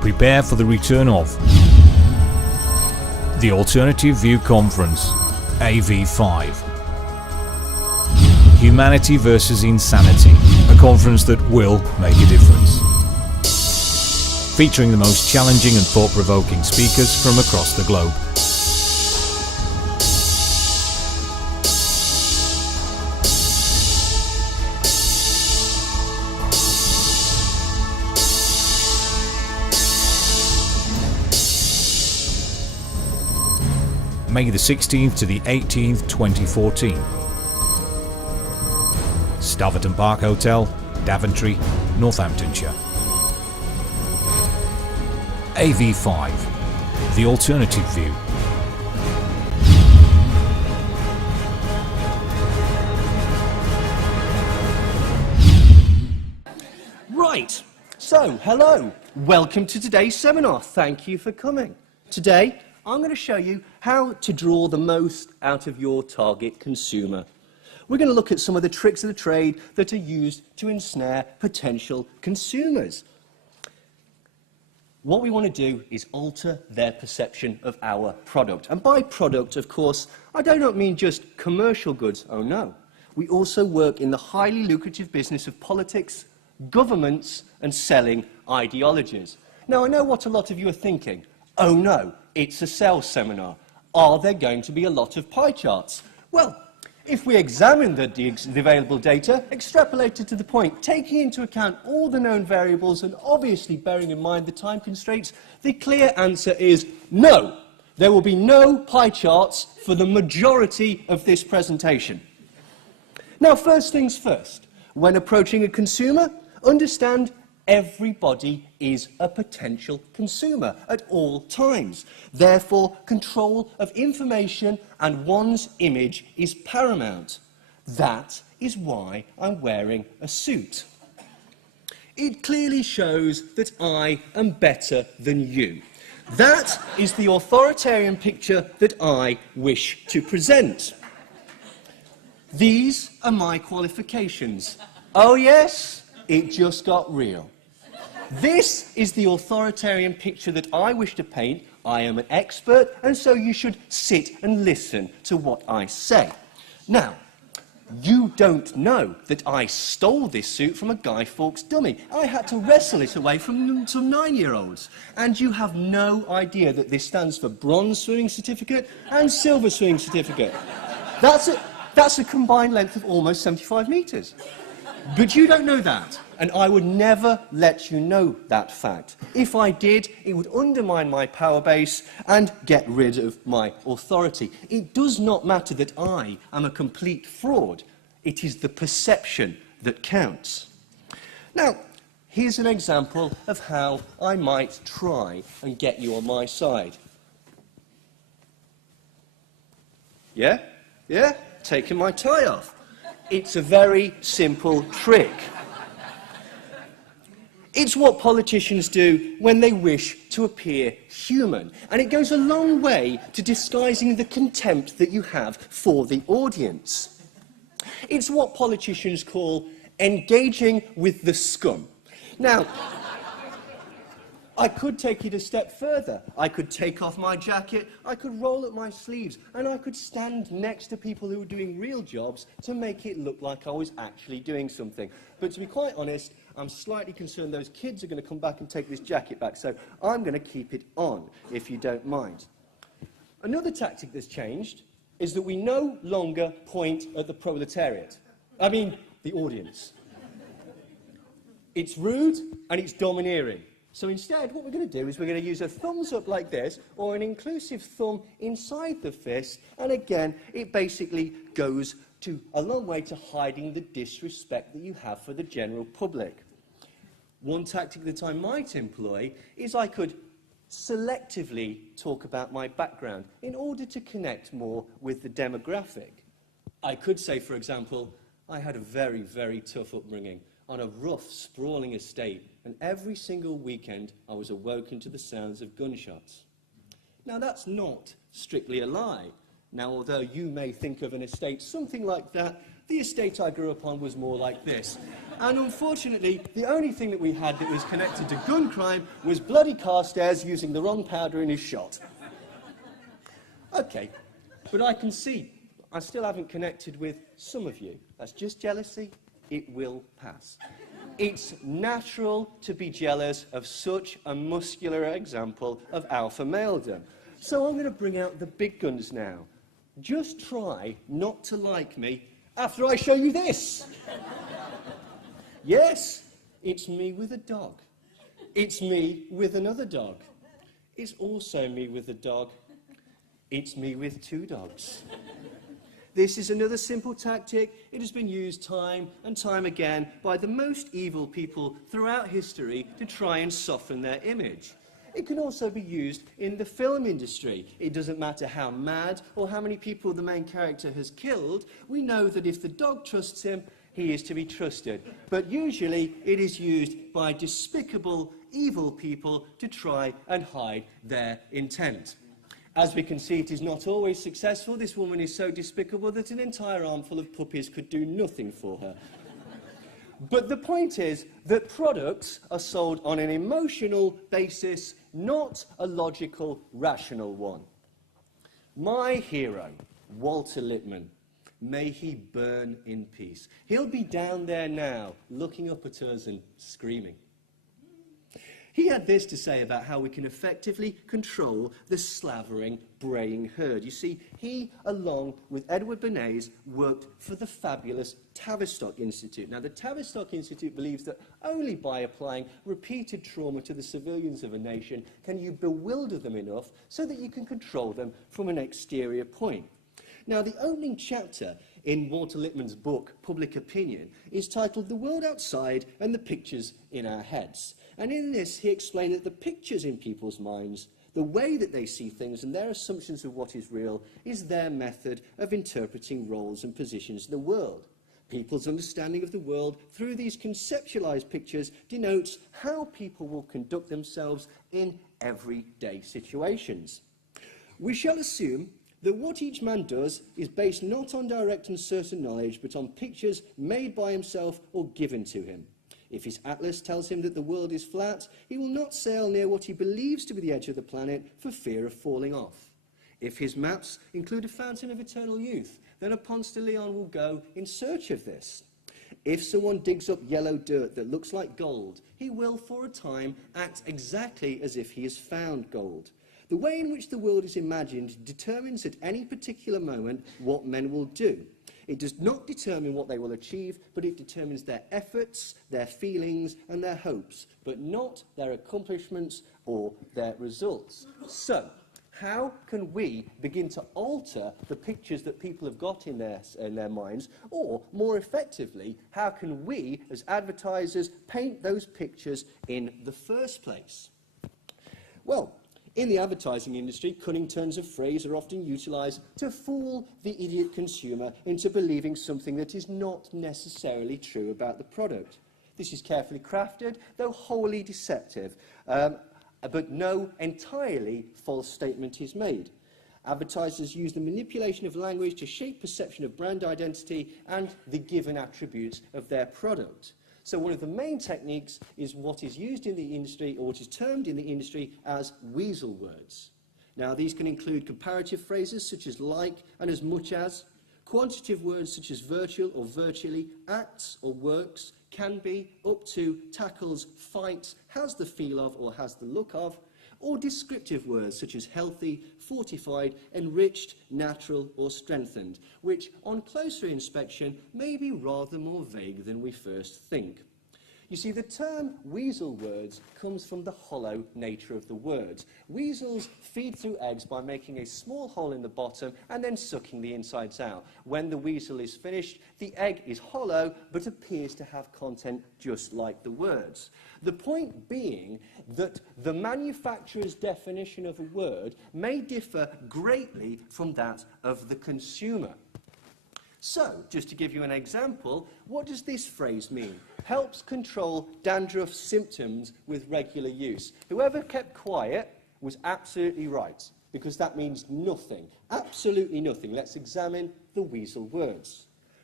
Prepare for the return of the Alternative View Conference, AV5. Humanity versus Insanity, a conference that will make a difference. Featuring the most challenging and thought-provoking speakers from across the globe. May the 16th to the 18th, 2014. Staverton Park Hotel, Daventry, Northamptonshire. AV5, the Alternative View. Right, so hello, welcome to today's seminar. Thank you for coming. Today, I'm going to show you how to draw the most out of your target consumer. We're going to look at some of the tricks of the trade that are used to ensnare potential consumers. What we want to do is alter their perception of our product. And by product, of course, I do not mean just commercial goods, oh no. We also work in the highly lucrative business of politics, governments, and selling ideologies. Now, I know what a lot of you are thinking. Oh no, it's a sales seminar. Are there going to be a lot of pie charts? Well, if we examine the available data, extrapolated to the point, taking into account all the known variables and obviously bearing in mind the time constraints, the clear answer is no. There will be no pie charts for the majority of this presentation. Now, first things first. When approaching a consumer, understand everybody is a potential consumer at all times. Therefore, control of information and one's image is paramount. That is why I'm wearing a suit. It clearly shows that I am better than you. That is the authoritarian picture that I wish to present. These are my qualifications. Oh yes, it just got real. This is the authoritarian picture that I wish to paint. I am an expert, and so you should sit and listen to what I say. Now, you don't know that I stole this suit from a Guy Fawkes dummy. I had to wrestle it away from some 9-year-olds. And you have no idea that this stands for bronze swimming certificate and silver swimming certificate. That's a combined length of almost 75 metres. But you don't know that, and I would never let you know that fact. If I did, it would undermine my power base and get rid of my authority. It does not matter that I am a complete fraud. It is the perception that counts. Now, here's an example of how I might try and get you on my side. Yeah? Yeah? Taking my tie off. It's a very simple trick. It's what politicians do when they wish to appear human, and it goes a long way to disguising the contempt that you have for the audience. It's what politicians call engaging with the scum. Now, I could take it a step further. I could take off my jacket, I could roll up my sleeves, and I could stand next to people who were doing real jobs to make it look like I was actually doing something. But to be quite honest, I'm slightly concerned those kids are going to come back and take this jacket back, so I'm going to keep it on, if you don't mind. Another tactic that's changed is that we no longer point at the proletariat. I mean, the audience. It's rude and it's domineering. So instead, what we're going to do is we're going to use a thumbs up like this, or an inclusive thumb inside the fist, and again, it basically goes a long way to hiding the disrespect that you have for the general public. One tactic that I might employ is I could selectively talk about my background in order to connect more with the demographic. I could say, for example, I had a very, very tough upbringing on a rough, sprawling estate, and every single weekend I was awoken to the sounds of gunshots. Now, that's not strictly a lie. Now, although you may think of an estate something like that, The estate I grew up on was more like this. And unfortunately, the only thing that we had that was connected to gun crime was bloody Carstairs using the wrong powder in his shot. Okay, but I can see I still haven't connected with some of you. That's just jealousy. It will pass. It's natural to be jealous of such a muscular example of alpha maledom. So I'm going to bring out the big guns now. Just try not to like me after I show you this. Yes, it's me with a dog. It's me with another dog. It's also me with a dog. It's me with two dogs. This is another simple tactic. It has been used time and time again by the most evil people throughout history to try and soften their image. It can also be used in the film industry. It doesn't matter how mad or how many people the main character has killed. We know that if the dog trusts him, he is to be trusted. But usually it is used by despicable, evil people to try and hide their intent. As we can see, it is not always successful. This woman is so despicable that an entire armful of puppies could do nothing for her. But the point is that products are sold on an emotional basis, not a logical, rational one. My hero, Walter Lippmann, may he burn in peace. He'll be down there now, looking up at us and screaming. He had this to say about how we can effectively control the slavering, braying herd. You see, he, along with Edward Bernays, worked for the fabulous Tavistock Institute. Now, the Tavistock Institute believes that only by applying repeated trauma to the civilians of a nation can you bewilder them enough so that you can control them from an exterior point. Now, the opening chapter in Walter Lippmann's book, Public Opinion, is titled The World Outside and the Pictures in Our Heads. And in this, he explained that the pictures in people's minds, the way that they see things and their assumptions of what is real, is their method of interpreting roles and positions in the world. People's understanding of the world through these conceptualized pictures denotes how people will conduct themselves in everyday situations. We shall assume that what each man does is based not on direct and certain knowledge, but on pictures made by himself or given to him. If his atlas tells him that the world is flat, he will not sail near what he believes to be the edge of the planet for fear of falling off. If his maps include a fountain of eternal youth, then a Ponce de Leon will go in search of this. If someone digs up yellow dirt that looks like gold, he will, for a time, act exactly as if he has found gold. The way in which the world is imagined determines at any particular moment what men will do. It does not determine what they will achieve, but it determines their efforts, their feelings, and their hopes, but not their accomplishments or their results. So, how can we begin to alter the pictures that people have got in their minds? Or, more effectively, how can we, as advertisers, paint those pictures in the first place? Well, in the advertising industry, cunning turns of phrase are often utilised to fool the idiot consumer into believing something that is not necessarily true about the product. This is carefully crafted, though wholly deceptive, but no entirely false statement is made. Advertisers use the manipulation of language to shape perception of brand identity and the given attributes of their product. So one of the main techniques is what is used in the industry, or what is termed in the industry as weasel words. Now, these can include comparative phrases such as like and as much as, quantitative words such as virtual or virtually, acts or works, can be, up to, tackles, fights, has the feel of or has the look of, or descriptive words such as healthy, fortified, enriched, natural, or strengthened, which, on closer inspection, may be rather more vague than we first think. You see, the term weasel words comes from the hollow nature of the words. Weasels feed through eggs by making a small hole in the bottom and then sucking the insides out. When the weasel is finished, the egg is hollow but appears to have content just like the words. The point being that the manufacturer's definition of a word may differ greatly from that of the consumer. So, just to give you an example, what does this phrase mean? Helps control dandruff symptoms with regular use. Whoever kept quiet was absolutely right, because that means nothing. Absolutely nothing. Let's examine the weasel words.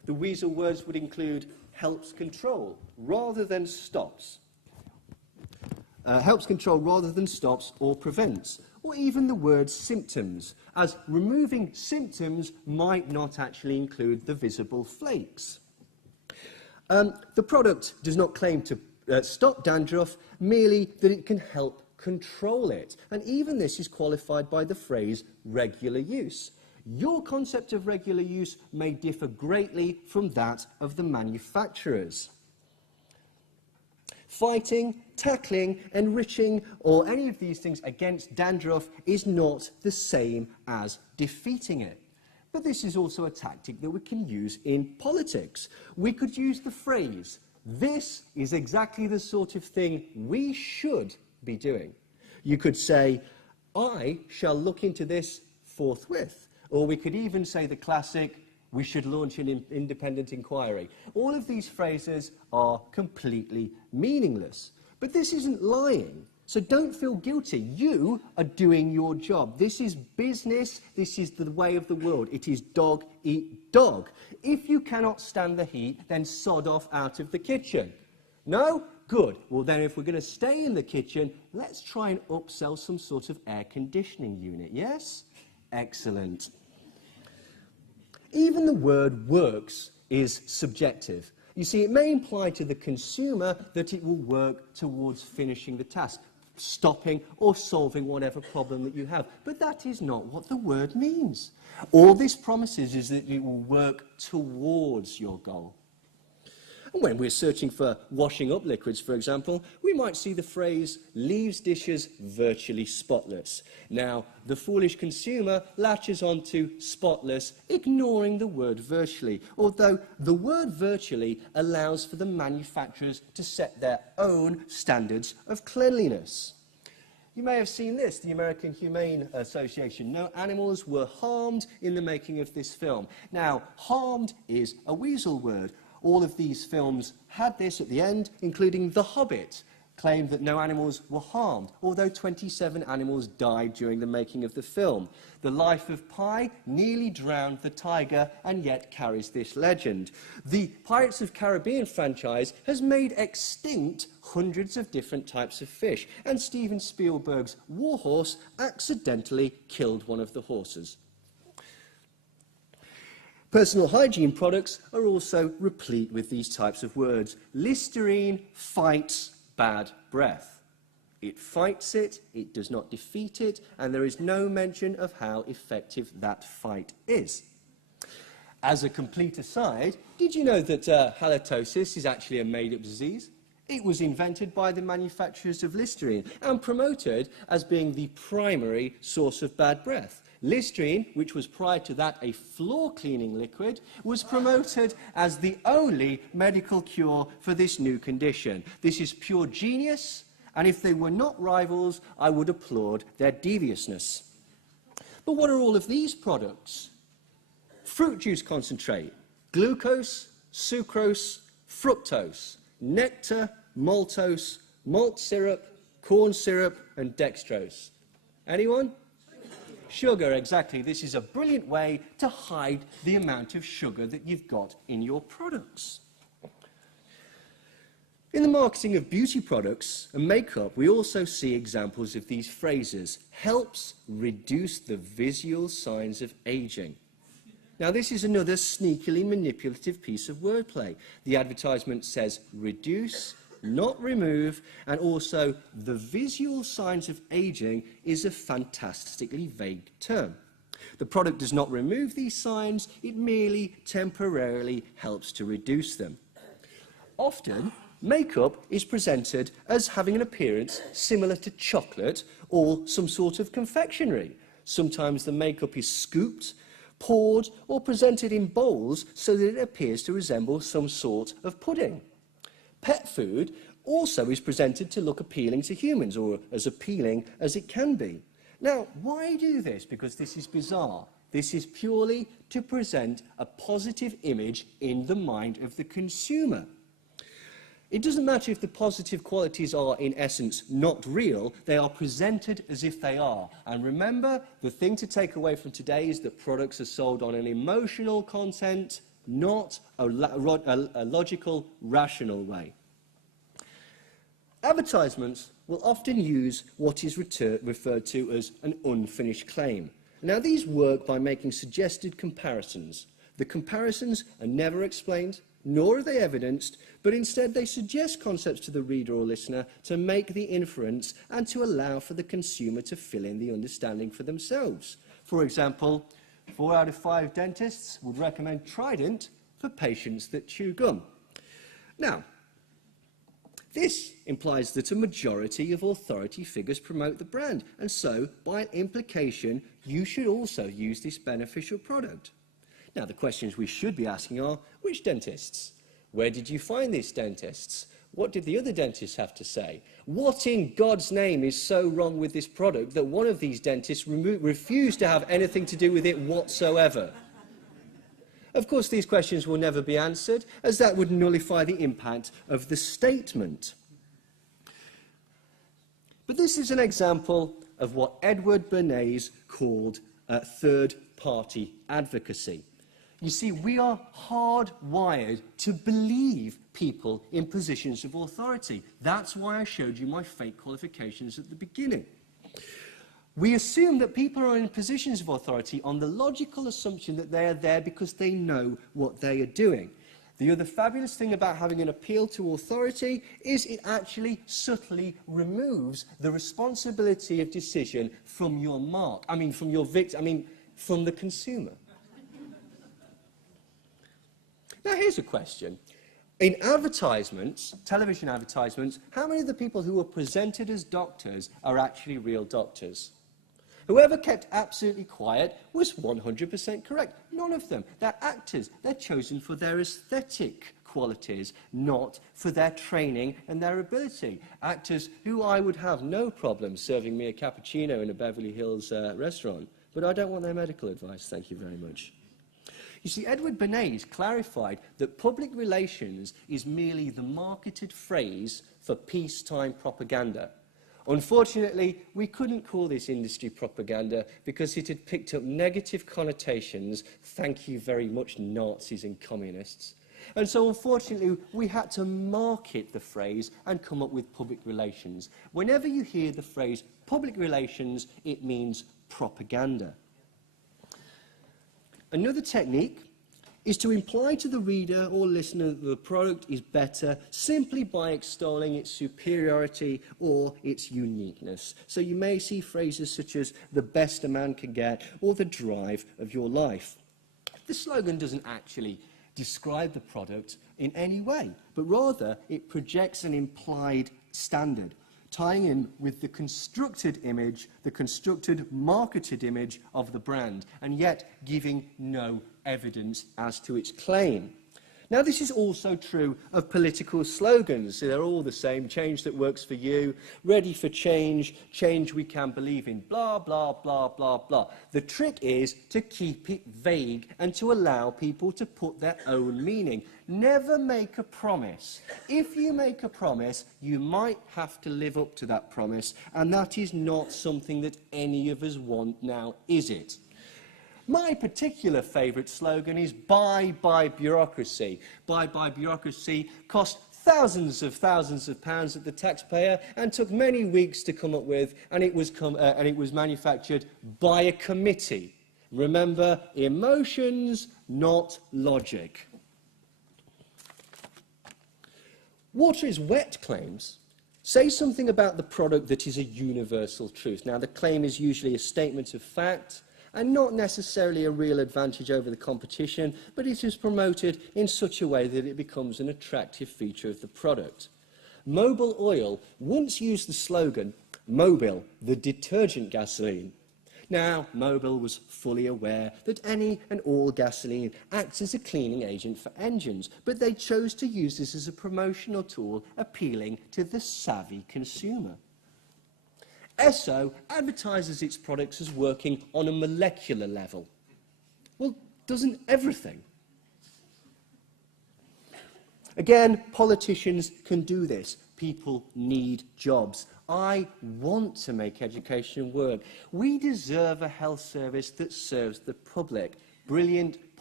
The weasel words would include helps control rather than stops. Helps control rather than stops or prevents. Or even the word symptoms, as removing symptoms might not actually include the visible flakes. The product does not claim to stop dandruff, merely that it can help control it. And even this is qualified by the phrase regular use. Your concept of regular use may differ greatly from that of the manufacturers. Fighting, tackling, enriching, or any of these things against dandruff is not the same as defeating it. But this is also a tactic that we can use in politics. We could use the phrase, this is exactly the sort of thing we should be doing. You could say, I shall look into this forthwith. Or we could even say the classic, we should launch an independent inquiry. All of these phrases are completely meaningless. But this isn't lying, so don't feel guilty. You are doing your job. This is business. This is the way of the world. It is dog eat dog. If you cannot stand the heat, then sod off out of the kitchen. No? Good. Well, then if we're going to stay in the kitchen, let's try and upsell some sort of air conditioning unit, yes? Excellent. Even the word works is subjective. You see, it may imply to the consumer that it will work towards finishing the task, stopping or solving whatever problem that you have. But that is not what the word means. All this promises is that it will work towards your goal. And when we're searching for washing up liquids, for example, we might see the phrase, leaves dishes virtually spotless. Now, the foolish consumer latches onto spotless, ignoring the word virtually, although the word virtually allows for the manufacturers to set their own standards of cleanliness. You may have seen this, the American Humane Association. No animals were harmed in the making of this film. Now, harmed is a weasel word. All of these films had this at the end, including The Hobbit, claimed that no animals were harmed, although 27 animals died during the making of the film. The Life of Pi nearly drowned the tiger and yet carries this legend. The Pirates of the Caribbean franchise has made extinct hundreds of different types of fish, and Steven Spielberg's Warhorse accidentally killed one of the horses. Personal hygiene products are also replete with these types of words. Listerine fights bad breath. It fights it, it does not defeat it, and there is no mention of how effective that fight is. As a complete aside, did you know that halitosis is actually a made-up disease? It was invented by the manufacturers of Listerine and promoted as being the primary source of bad breath. Listerine, which was prior to that a floor-cleaning liquid, was promoted as the only medical cure for this new condition. This is pure genius, and if they were not rivals, I would applaud their deviousness. But what are all of these products? Fruit juice concentrate, glucose, sucrose, fructose, nectar, maltose, malt syrup, corn syrup, and dextrose. Anyone? Sugar, exactly. This is a brilliant way to hide the amount of sugar that you've got in your products. In the marketing of beauty products and makeup, we also see examples of these phrases. Helps reduce the visual signs of aging. Now, this is another sneakily manipulative piece of wordplay. The advertisement says reduce, not remove, and also the visual signs of aging is a fantastically vague term. The product does not remove these signs, it merely temporarily helps to reduce them. Often, makeup is presented as having an appearance similar to chocolate or some sort of confectionery. Sometimes the makeup is scooped, poured, or presented in bowls so that it appears to resemble some sort of pudding. Pet food also is presented to look appealing to humans, or as appealing as it can be. Now, why do this? Because this is bizarre. This is purely to present a positive image in the mind of the consumer. It doesn't matter if the positive qualities are, in essence, not real. They are presented as if they are. And remember, the thing to take away from today is that products are sold on an emotional content, not a logical, rational way. Advertisements will often use what is referred to as an unfinished claim. Now, these work by making suggested comparisons. The comparisons are never explained, nor are they evidenced, but instead they suggest concepts to the reader or listener to make the inference and to allow for the consumer to fill in the understanding for themselves. For example, 4 out of 5 dentists would recommend Trident for patients that chew gum. Now, this implies that a majority of authority figures promote the brand, and so, by implication, you should also use this beneficial product. Now, the questions we should be asking are, which dentists? Where did you find these dentists? What did the other dentists have to say? What in God's name is so wrong with this product that one of these dentists refused to have anything to do with it whatsoever? Of course, these questions will never be answered, as that would nullify the impact of the statement. But this is an example of what Edward Bernays called third-party advocacy. You see, we are hardwired to believe people in positions of authority. That's why I showed you my fake qualifications at the beginning. We assume that people are in positions of authority on the logical assumption that they are there because they know what they are doing. The other fabulous thing about having an appeal to authority is it actually subtly removes the responsibility of decision from your from the consumer. Now, here's a question. In advertisements, television advertisements, how many of the people who are presented as doctors are actually real doctors? Whoever kept absolutely quiet was 100% correct. None of them. They're actors. They're chosen for their aesthetic qualities, not for their training and their ability. Actors who I would have no problem serving me a cappuccino in a Beverly Hills restaurant, but I don't want their medical advice, thank you very much. You see, Edward Bernays clarified that public relations is merely the marketed phrase for peacetime propaganda. Unfortunately, we couldn't call this industry propaganda because it had picked up negative connotations, thank you very much Nazis and communists. And so unfortunately, we had to market the phrase and come up with public relations. Whenever you hear the phrase public relations, it means propaganda. Another technique is to imply to the reader or listener that the product is better simply by extolling its superiority or its uniqueness. So you may see phrases such as the best a man can get or the drive of your life. The slogan doesn't actually describe the product in any way, but rather it projects an implied standard, tying in with the constructed image, the constructed marketed image of the brand, and yet giving no evidence as to its claim. Now, this is also true of political slogans. They're all the same: change that works for you, ready for change, change we can believe in, blah, blah, blah, blah, blah. The trick is to keep it vague and to allow people to put their own meaning. Never make a promise. If you make a promise, you might have to live up to that promise, and that is not something that any of us want now, is it? My particular favourite slogan is "Bye Bye Bureaucracy." Bye Bye Bureaucracy cost thousands of pounds at the taxpayer and took many weeks to come up with, and it was manufactured by a committee. Remember, emotions, not logic. Water is wet claims say something about the product that is a universal truth. Now, the claim is usually a statement of fact, and not necessarily a real advantage over the competition, but it is promoted in such a way that it becomes an attractive feature of the product. Mobil Oil once used the slogan, "Mobil, the detergent gasoline." Now, Mobil was fully aware that any and all gasoline acts as a cleaning agent for engines, but they chose to use this as a promotional tool appealing to the savvy consumer. Esso advertises its products as working on a molecular level. Well, doesn't everything? Again, politicians can do this. People need jobs. I want to make education work. We deserve a health service that serves the public. Brilliant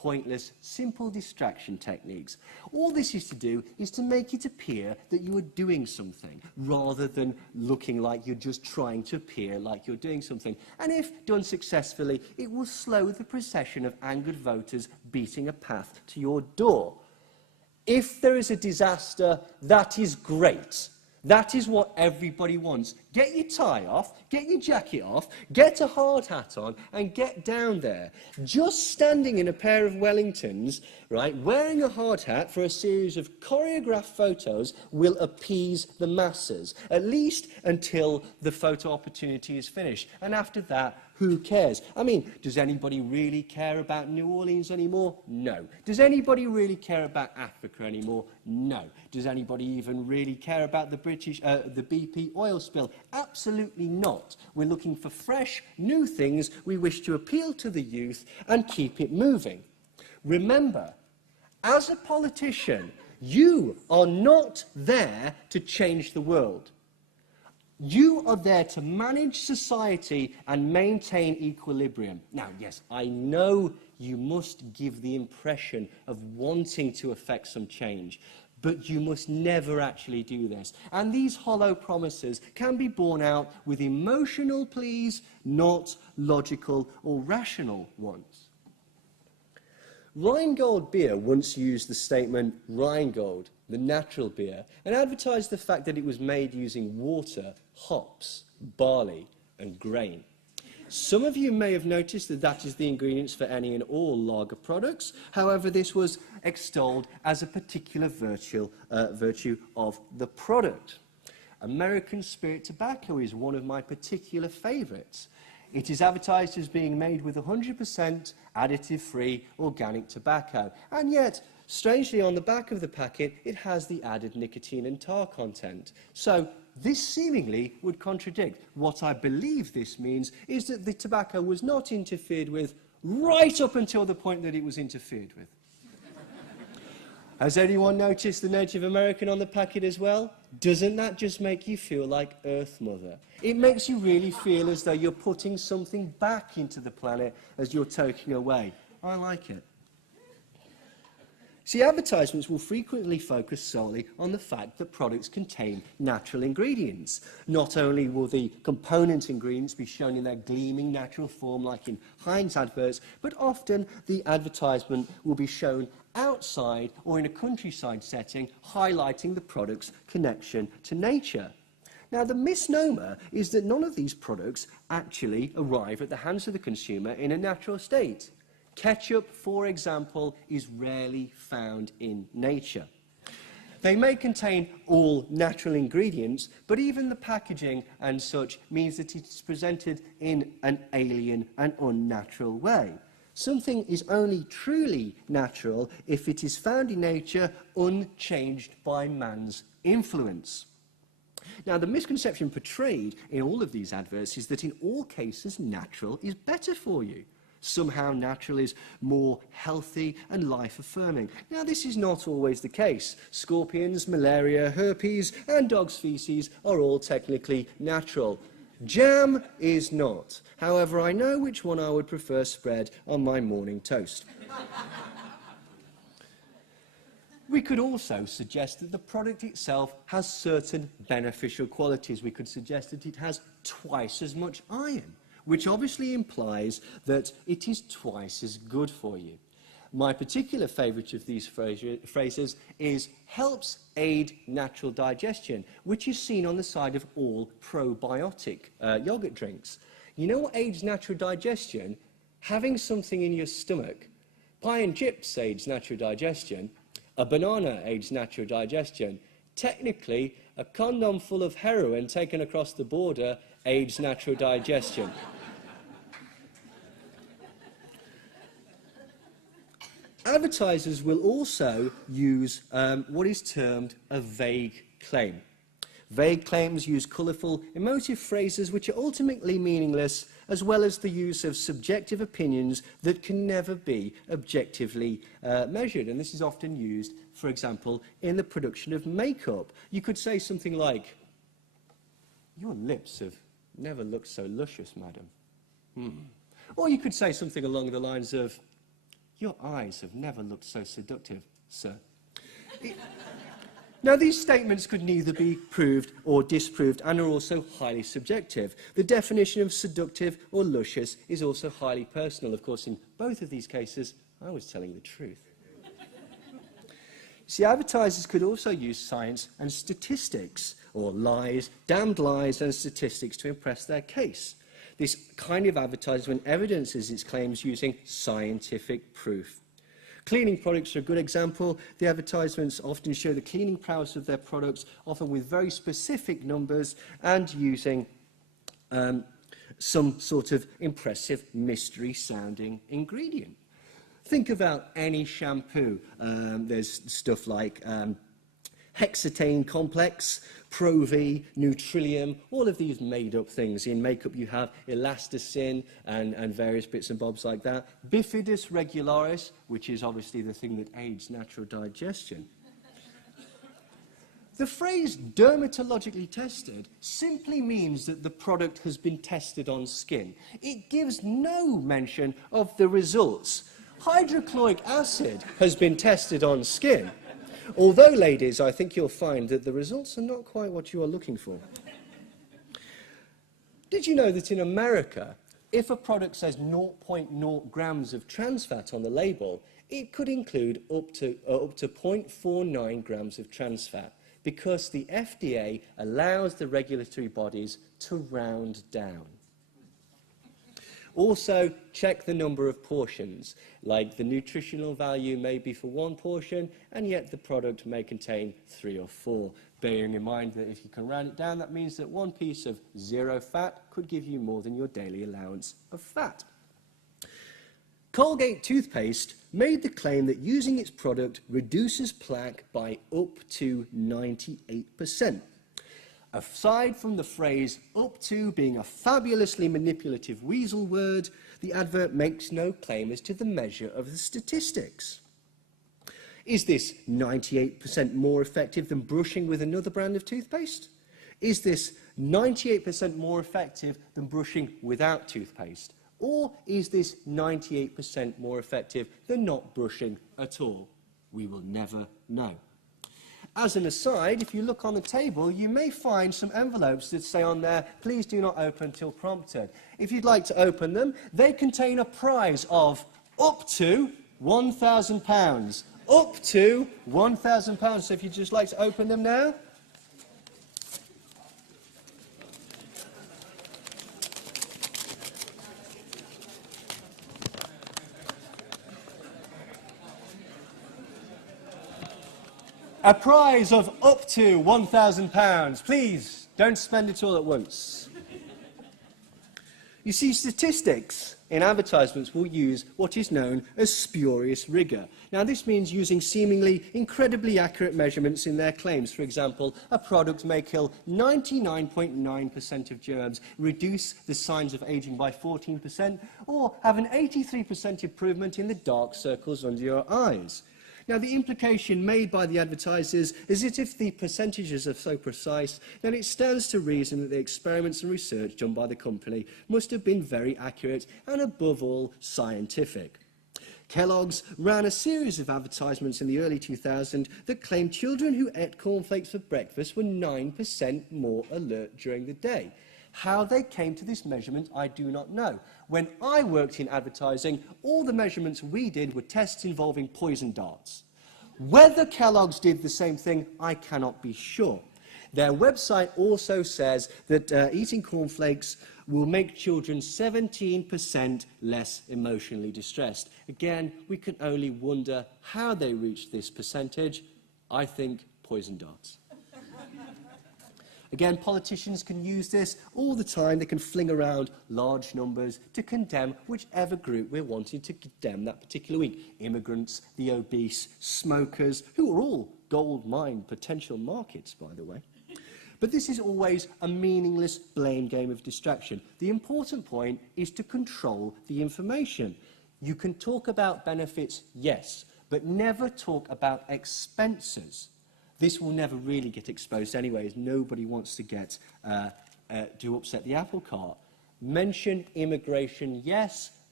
pointless, simple distraction techniques. All this is to do is to make it appear that you are doing something, rather than looking like you're just trying to appear like you're doing something. And if done successfully, it will slow the procession of angered voters beating a path to your door. If there is a disaster, that is great. That is what everybody wants. Get your tie off, get your jacket off, get a hard hat on, and get down there. Just standing in a pair of Wellingtons, right, wearing a hard hat for a series of choreographed photos will appease the masses, at least until the photo opportunity is finished. And after that, who cares? I mean, does anybody really care about New Orleans anymore? No. Does anybody really care about Africa anymore? No. Does anybody even really care about the BP oil spill? Absolutely not. We're looking for fresh, new things. We wish to appeal to the youth and keep it moving. Remember, as a politician, you are not there to change the world. You are there to manage society and maintain equilibrium. Now, yes, I know you must give the impression of wanting to effect some change, but you must never actually do this. And these hollow promises can be borne out with emotional pleas, not logical or rational ones. Rheingold beer once used the statement Rheingold, the natural beer, and advertised the fact that it was made using water, hops, barley and grain. Some of you may have noticed that that is the ingredients for any and all lager products. However, this was extolled as a particular virtue of the product. American spirit tobacco is one of my particular favourites. It is advertised as being made with 100% additive-free organic tobacco, and yet, strangely, on the back of the packet, it has the added nicotine and tar content. So, this seemingly would contradict. What I believe this means is that the tobacco was not interfered with right up until the point that it was interfered with. Has anyone noticed the Native American on the packet as well? Doesn't that just make you feel like Earth Mother? It makes you really feel as though you're putting something back into the planet as you're taking away. I like it. See, advertisements will frequently focus solely on the fact that products contain natural ingredients. Not only will the component ingredients be shown in their gleaming natural form like in Heinz adverts, but often the advertisement will be shown outside or in a countryside setting, highlighting the product's connection to nature. Now, the misnomer is that none of these products actually arrive at the hands of the consumer in a natural state. Ketchup, for example, is rarely found in nature. They may contain all natural ingredients, but even the packaging and such means that it is presented in an alien and unnatural way. Something is only truly natural if it is found in nature unchanged by man's influence. Now, the misconception portrayed in all of these adverts is that in all cases, natural is better for you. Somehow natural is more healthy and life-affirming. Now, this is not always the case. Scorpions, malaria, herpes, and dog's feces are all technically natural. Jam is not. However, I know which one I would prefer spread on my morning toast. We could also suggest that the product itself has certain beneficial qualities. We could suggest that it has twice as much iron, which obviously implies that it is twice as good for you. My particular favourite of these phrases is helps aid natural digestion, which is seen on the side of all probiotic yogurt drinks. You know what aids natural digestion? Having something in your stomach. Pie and chips aids natural digestion. A banana aids natural digestion. Technically, a condom full of heroin taken across the border aids natural digestion. Advertisers will also use what is termed a vague claim. Vague claims use colourful, emotive phrases which are ultimately meaningless, as well as the use of subjective opinions that can never be objectively measured. And this is often used, for example, in the production of makeup. You could say something like, "Your lips have never looked so luscious, madam." Or you could say something along the lines of, Your eyes have never looked so seductive, sir. Now, these statements could neither be proved or disproved and are also highly subjective. The definition of seductive or luscious is also highly personal. Of course, in both of these cases, I was telling the truth. See, advertisers could also use science and statistics, or lies, damned lies and statistics to impress their case. This kind of advertisement evidences its claims using scientific proof. Cleaning products are a good example. The advertisements often show the cleaning prowess of their products, often with very specific numbers and using some sort of impressive mystery-sounding ingredient. Think about any shampoo. There's stuff like hexatane complex, Pro-V, Nutrillium, all of these made-up things. In makeup you have elasticin and various bits and bobs like that. Bifidus regularis, which is obviously the thing that aids natural digestion. The phrase dermatologically tested simply means that the product has been tested on skin. It gives no mention of the results. Hydrochloric acid has been tested on skin. Although, ladies, I think you'll find that the results are not quite what you are looking for. Did you know that in America, if a product says 0.0 grams of trans fat on the label, it could include up to 0.49 grams of trans fat, because the FDA allows the regulatory bodies to round down. Also, check the number of portions. Like, the nutritional value may be for one portion, and yet the product may contain 3 or 4. Bearing in mind that if you can round it down, that means that one piece of 0 fat could give you more than your daily allowance of fat. Colgate toothpaste made the claim that using its product reduces plaque by up to 98%. Aside from the phrase up to being a fabulously manipulative weasel word, the advert makes no claim as to the measure of the statistics. Is this 98% more effective than brushing with another brand of toothpaste? Is this 98% more effective than brushing without toothpaste? Or is this 98% more effective than not brushing at all? We will never know. As an aside, if you look on the table, you may find some envelopes that say on there, please do not open until prompted. If you'd like to open them, they contain a prize of up to £1,000. Up to £1,000. So if you'd just like to open them now. A prize of up to £1,000. Please, don't spend it all at once. You see, statistics in advertisements will use what is known as spurious rigour. Now, this means using seemingly incredibly accurate measurements in their claims. For example, a product may kill 99.9% of germs, reduce the signs of ageing by 14%, or have an 83% improvement in the dark circles under your eyes. Now, the implication made by the advertisers is that if the percentages are so precise, then it stands to reason that the experiments and research done by the company must have been very accurate and, above all, scientific. Kellogg's ran a series of advertisements in the early 2000s that claimed children who ate cornflakes for breakfast were 9% more alert during the day. How they came to this measurement, I do not know. When I worked in advertising, all the measurements we did were tests involving poison darts. Whether Kellogg's did the same thing, I cannot be sure. Their website also says that eating cornflakes will make children 17% less emotionally distressed. Again, we can only wonder how they reached this percentage. I think poison darts. Again, politicians can use this all the time. They can fling around large numbers to condemn whichever group we're wanting to condemn that particular week. Immigrants, the obese, smokers, who are all gold mine potential markets, by the way. But this is always a meaningless blame game of distraction. The important point is to control the information. You can talk about benefits, yes, but never talk about expenses. This will never really get exposed anyway, as nobody wants to get to upset the apple cart. Mention immigration, yes,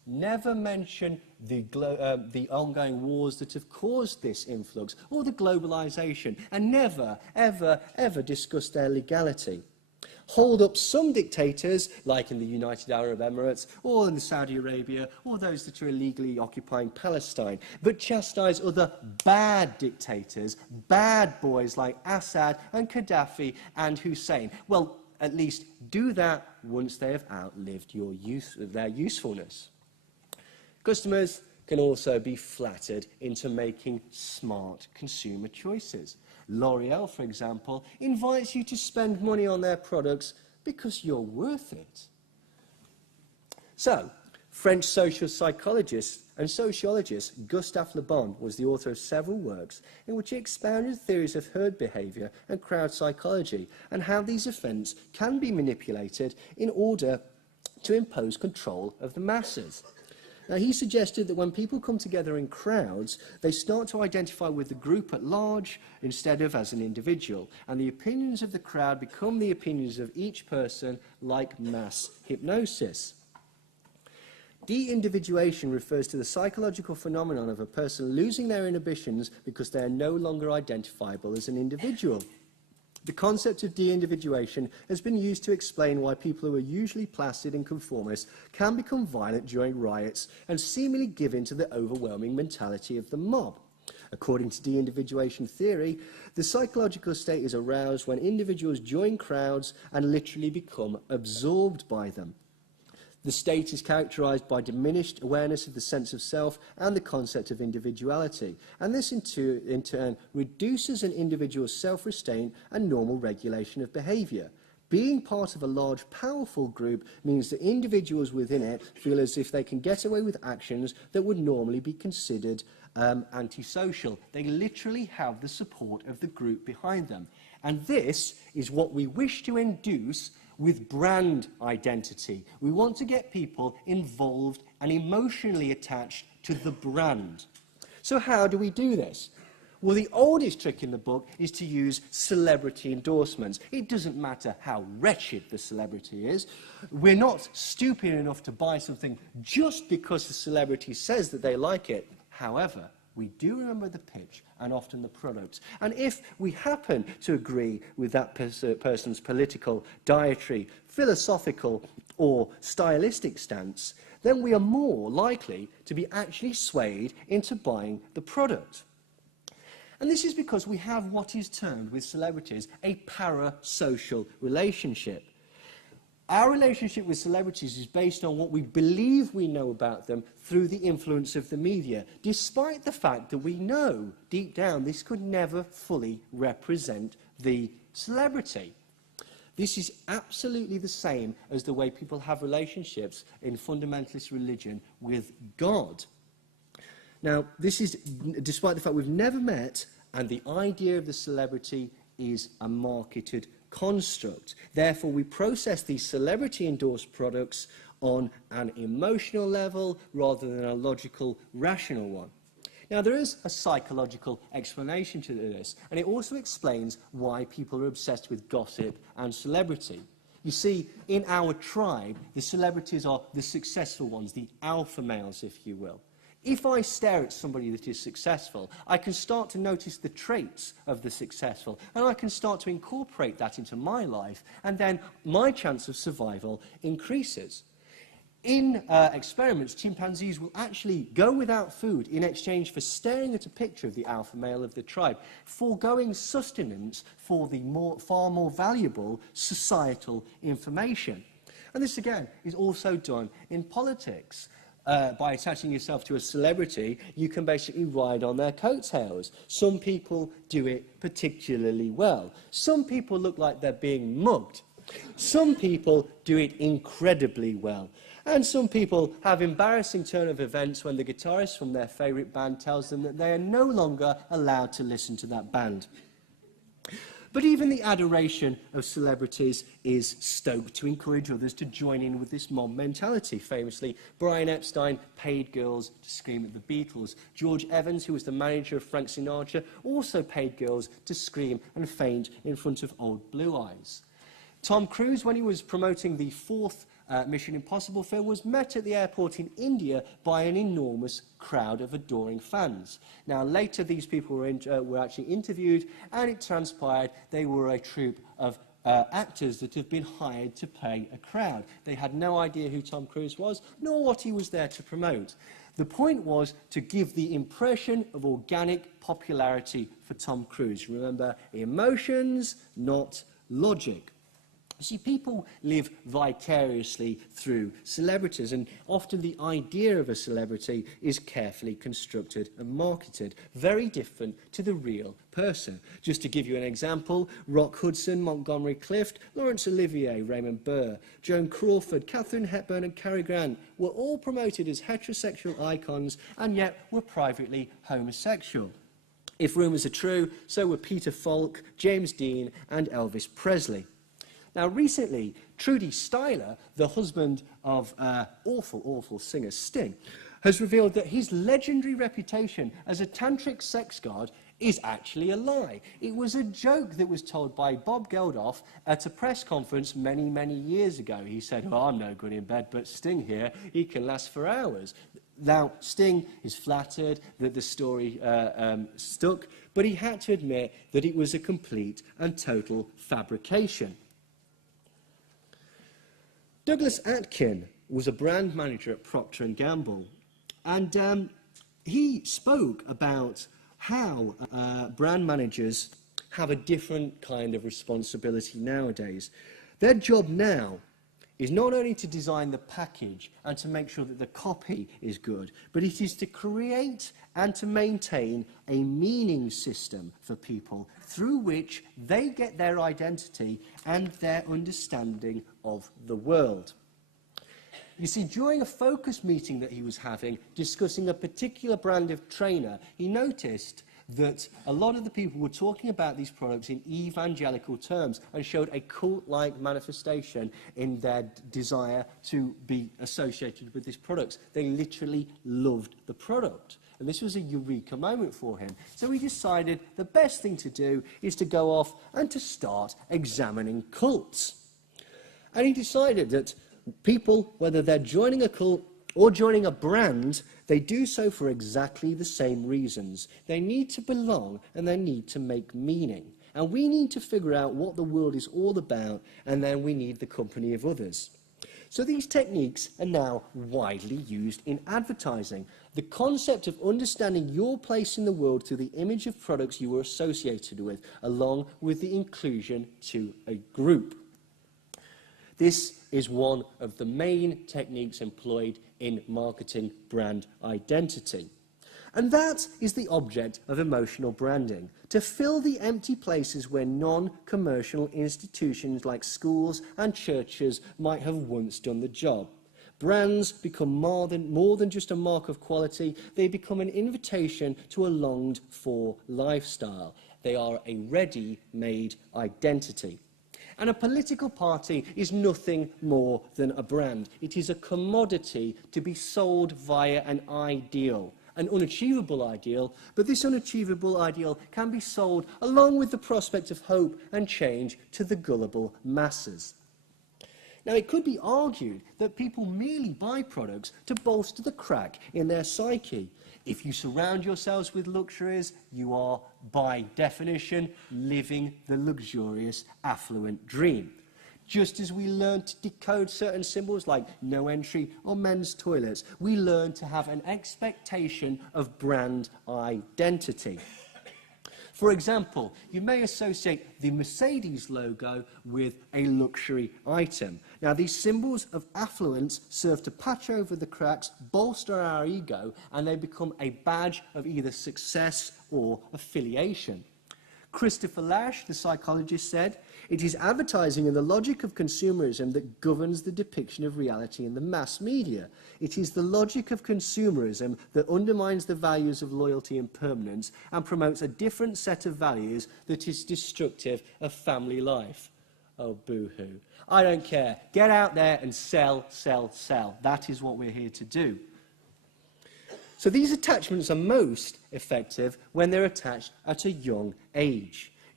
never mention the ongoing wars that have caused this influx, or the globalisation, and never, ever, ever discuss their legality. Hold up some dictators, like in the United Arab Emirates, or in Saudi Arabia, or those that are illegally occupying Palestine, but chastise other bad dictators, bad boys like Assad and Gaddafi and Hussein. Well, at least do that once they have outlived their usefulness. Customers can also be flattered into making smart consumer choices. L'Oreal, for example, invites you to spend money on their products because you're worth it. So, French social psychologist and sociologist Gustave Le Bon was the author of several works in which he expounded theories of herd behaviour and crowd psychology and how these events can be manipulated in order to impose control of the masses. Now, he suggested that when people come together in crowds, they start to identify with the group at large instead of as an individual, and the opinions of the crowd become the opinions of each person, like mass hypnosis. De-individuation refers to the psychological phenomenon of a person losing their inhibitions because they are no longer identifiable as an individual. The concept of de-individuation has been used to explain why people who are usually placid and conformist can become violent during riots and seemingly give in to the overwhelming mentality of the mob. According to de-individuation theory, the psychological state is aroused when individuals join crowds and literally become absorbed by them. The state is characterised by diminished awareness of the sense of self and the concept of individuality, and this in turn reduces an individual's self-restraint and normal regulation of behaviour. Being part of a large, powerful group means that individuals within it feel as if they can get away with actions that would normally be considered antisocial. They literally have the support of the group behind them. And this is what we wish to induce with brand identity. We want to get people involved and emotionally attached to the brand. So how do we do this? Well, the oldest trick in the book is to use celebrity endorsements. It doesn't matter how wretched the celebrity is. We're not stupid enough to buy something just because the celebrity says that they like it. However, we do remember the pitch and often the product. And if we happen to agree with that person's political, dietary, philosophical or stylistic stance, then we are more likely to be actually swayed into buying the product. And this is because we have what is termed with celebrities a parasocial relationship. Our relationship with celebrities is based on what we believe we know about them through the influence of the media, despite the fact that we know, deep down, this could never fully represent the celebrity. This is absolutely the same as the way people have relationships in fundamentalist religion with God. Now, this is despite the fact we've never met, and the idea of the celebrity is a marketed construct. Therefore, we process these celebrity-endorsed products on an emotional level rather than a logical, rational one. Now, there is a psychological explanation to this, and it also explains why people are obsessed with gossip and celebrity. You see, in our tribe, the celebrities are the successful ones, the alpha males, if you will. If I stare at somebody that is successful, I can start to notice the traits of the successful, and I can start to incorporate that into my life, and then my chance of survival increases. In experiments, chimpanzees will actually go without food in exchange for staring at a picture of the alpha male of the tribe, foregoing sustenance for the far more valuable societal information. And this, again, is also done in politics. By attaching yourself to a celebrity, you can basically ride on their coattails. Some people do it particularly well. Some people look like they're being mugged. Some people do it incredibly well. And some people have embarrassing turn of events when the guitarist from their favourite band tells them that they are no longer allowed to listen to that band. But even the adoration of celebrities is stoked to encourage others to join in with this mob mentality. Famously, Brian Epstein paid girls to scream at the Beatles. George Evans, who was the manager of Frank Sinatra, also paid girls to scream and faint in front of Old Blue Eyes. Tom Cruise, when he was promoting the fourth Mission Impossible film was met at the airport in India by an enormous crowd of adoring fans. Now, later these people were actually interviewed, and it transpired they were a troupe of actors that have been hired to play a crowd. They had no idea who Tom Cruise was, nor what he was there to promote. The point was to give the impression of organic popularity for Tom Cruise. Remember, emotions, not logic. You see, people live vicariously through celebrities, and often the idea of a celebrity is carefully constructed and marketed, very different to the real person. Just to give you an example, Rock Hudson, Montgomery Clift, Laurence Olivier, Raymond Burr, Joan Crawford, Katharine Hepburn and Cary Grant were all promoted as heterosexual icons and yet were privately homosexual. If rumours are true, so were Peter Falk, James Dean and Elvis Presley. Now, recently, Trudy Styler, the husband of awful singer Sting, has revealed that his legendary reputation as a tantric sex god is actually a lie. It was a joke that was told by Bob Geldof at a press conference many, many years ago. He said, "Oh, I'm no good in bed, but Sting here, he can last for hours." Now, Sting is flattered that the story stuck, but he had to admit that it was a complete and total fabrication. Douglas Atkin was a brand manager at Procter & Gamble, and he spoke about how brand managers have a different kind of responsibility nowadays. Their job now is not only to design the package and to make sure that the copy is good, but it is to create and to maintain a meaning system for people through which they get their identity and their understanding of the world. You see, during a focus meeting that he was having, discussing a particular brand of trainer, he noticed that a lot of the people were talking about these products in evangelical terms and showed a cult-like manifestation in their desire to be associated with these products. They literally loved the product. And this was a eureka moment for him. So he decided the best thing to do is to go off and to start examining cults. And he decided that people, whether they're joining a cult or joining a brand, they do so for exactly the same reasons. They need to belong and they need to make meaning. And we need to figure out what the world is all about, and then we need the company of others. So these techniques are now widely used in advertising. The concept of understanding your place in the world through the image of products you are associated with, along with the inclusion to a group. This is one of the main techniques employed in marketing brand identity. And that is the object of emotional branding, to fill the empty places where non-commercial institutions like schools and churches might have once done the job. Brands become more than just a mark of quality. They become an invitation to a longed-for lifestyle. They are a ready-made identity. And a political party is nothing more than a brand. It is a commodity to be sold via an ideal, an unachievable ideal, but this unachievable ideal can be sold along with the prospect of hope and change to the gullible masses. Now, it could be argued that people merely buy products to bolster the crack in their psyche. If you surround yourselves with luxuries, you are, by definition, living the luxurious, affluent dream. Just as we learn to decode certain symbols like no entry or men's toilets, we learn to have an expectation of brand identity. For example, you may associate the Mercedes logo with a luxury item. Now, these symbols of affluence serve to patch over the cracks, bolster our ego, and they become a badge of either success or affiliation. Christopher Lasch, the psychologist, said, "It is advertising and the logic of consumerism that governs the depiction of reality in the mass media. It is the logic of consumerism that undermines the values of loyalty and permanence and promotes a different set of values that is destructive of family life." Oh, boo-hoo. I don't care. Get out there and sell, sell, sell. That is what we're here to do. So these attachments are most effective when they're attached at a young age.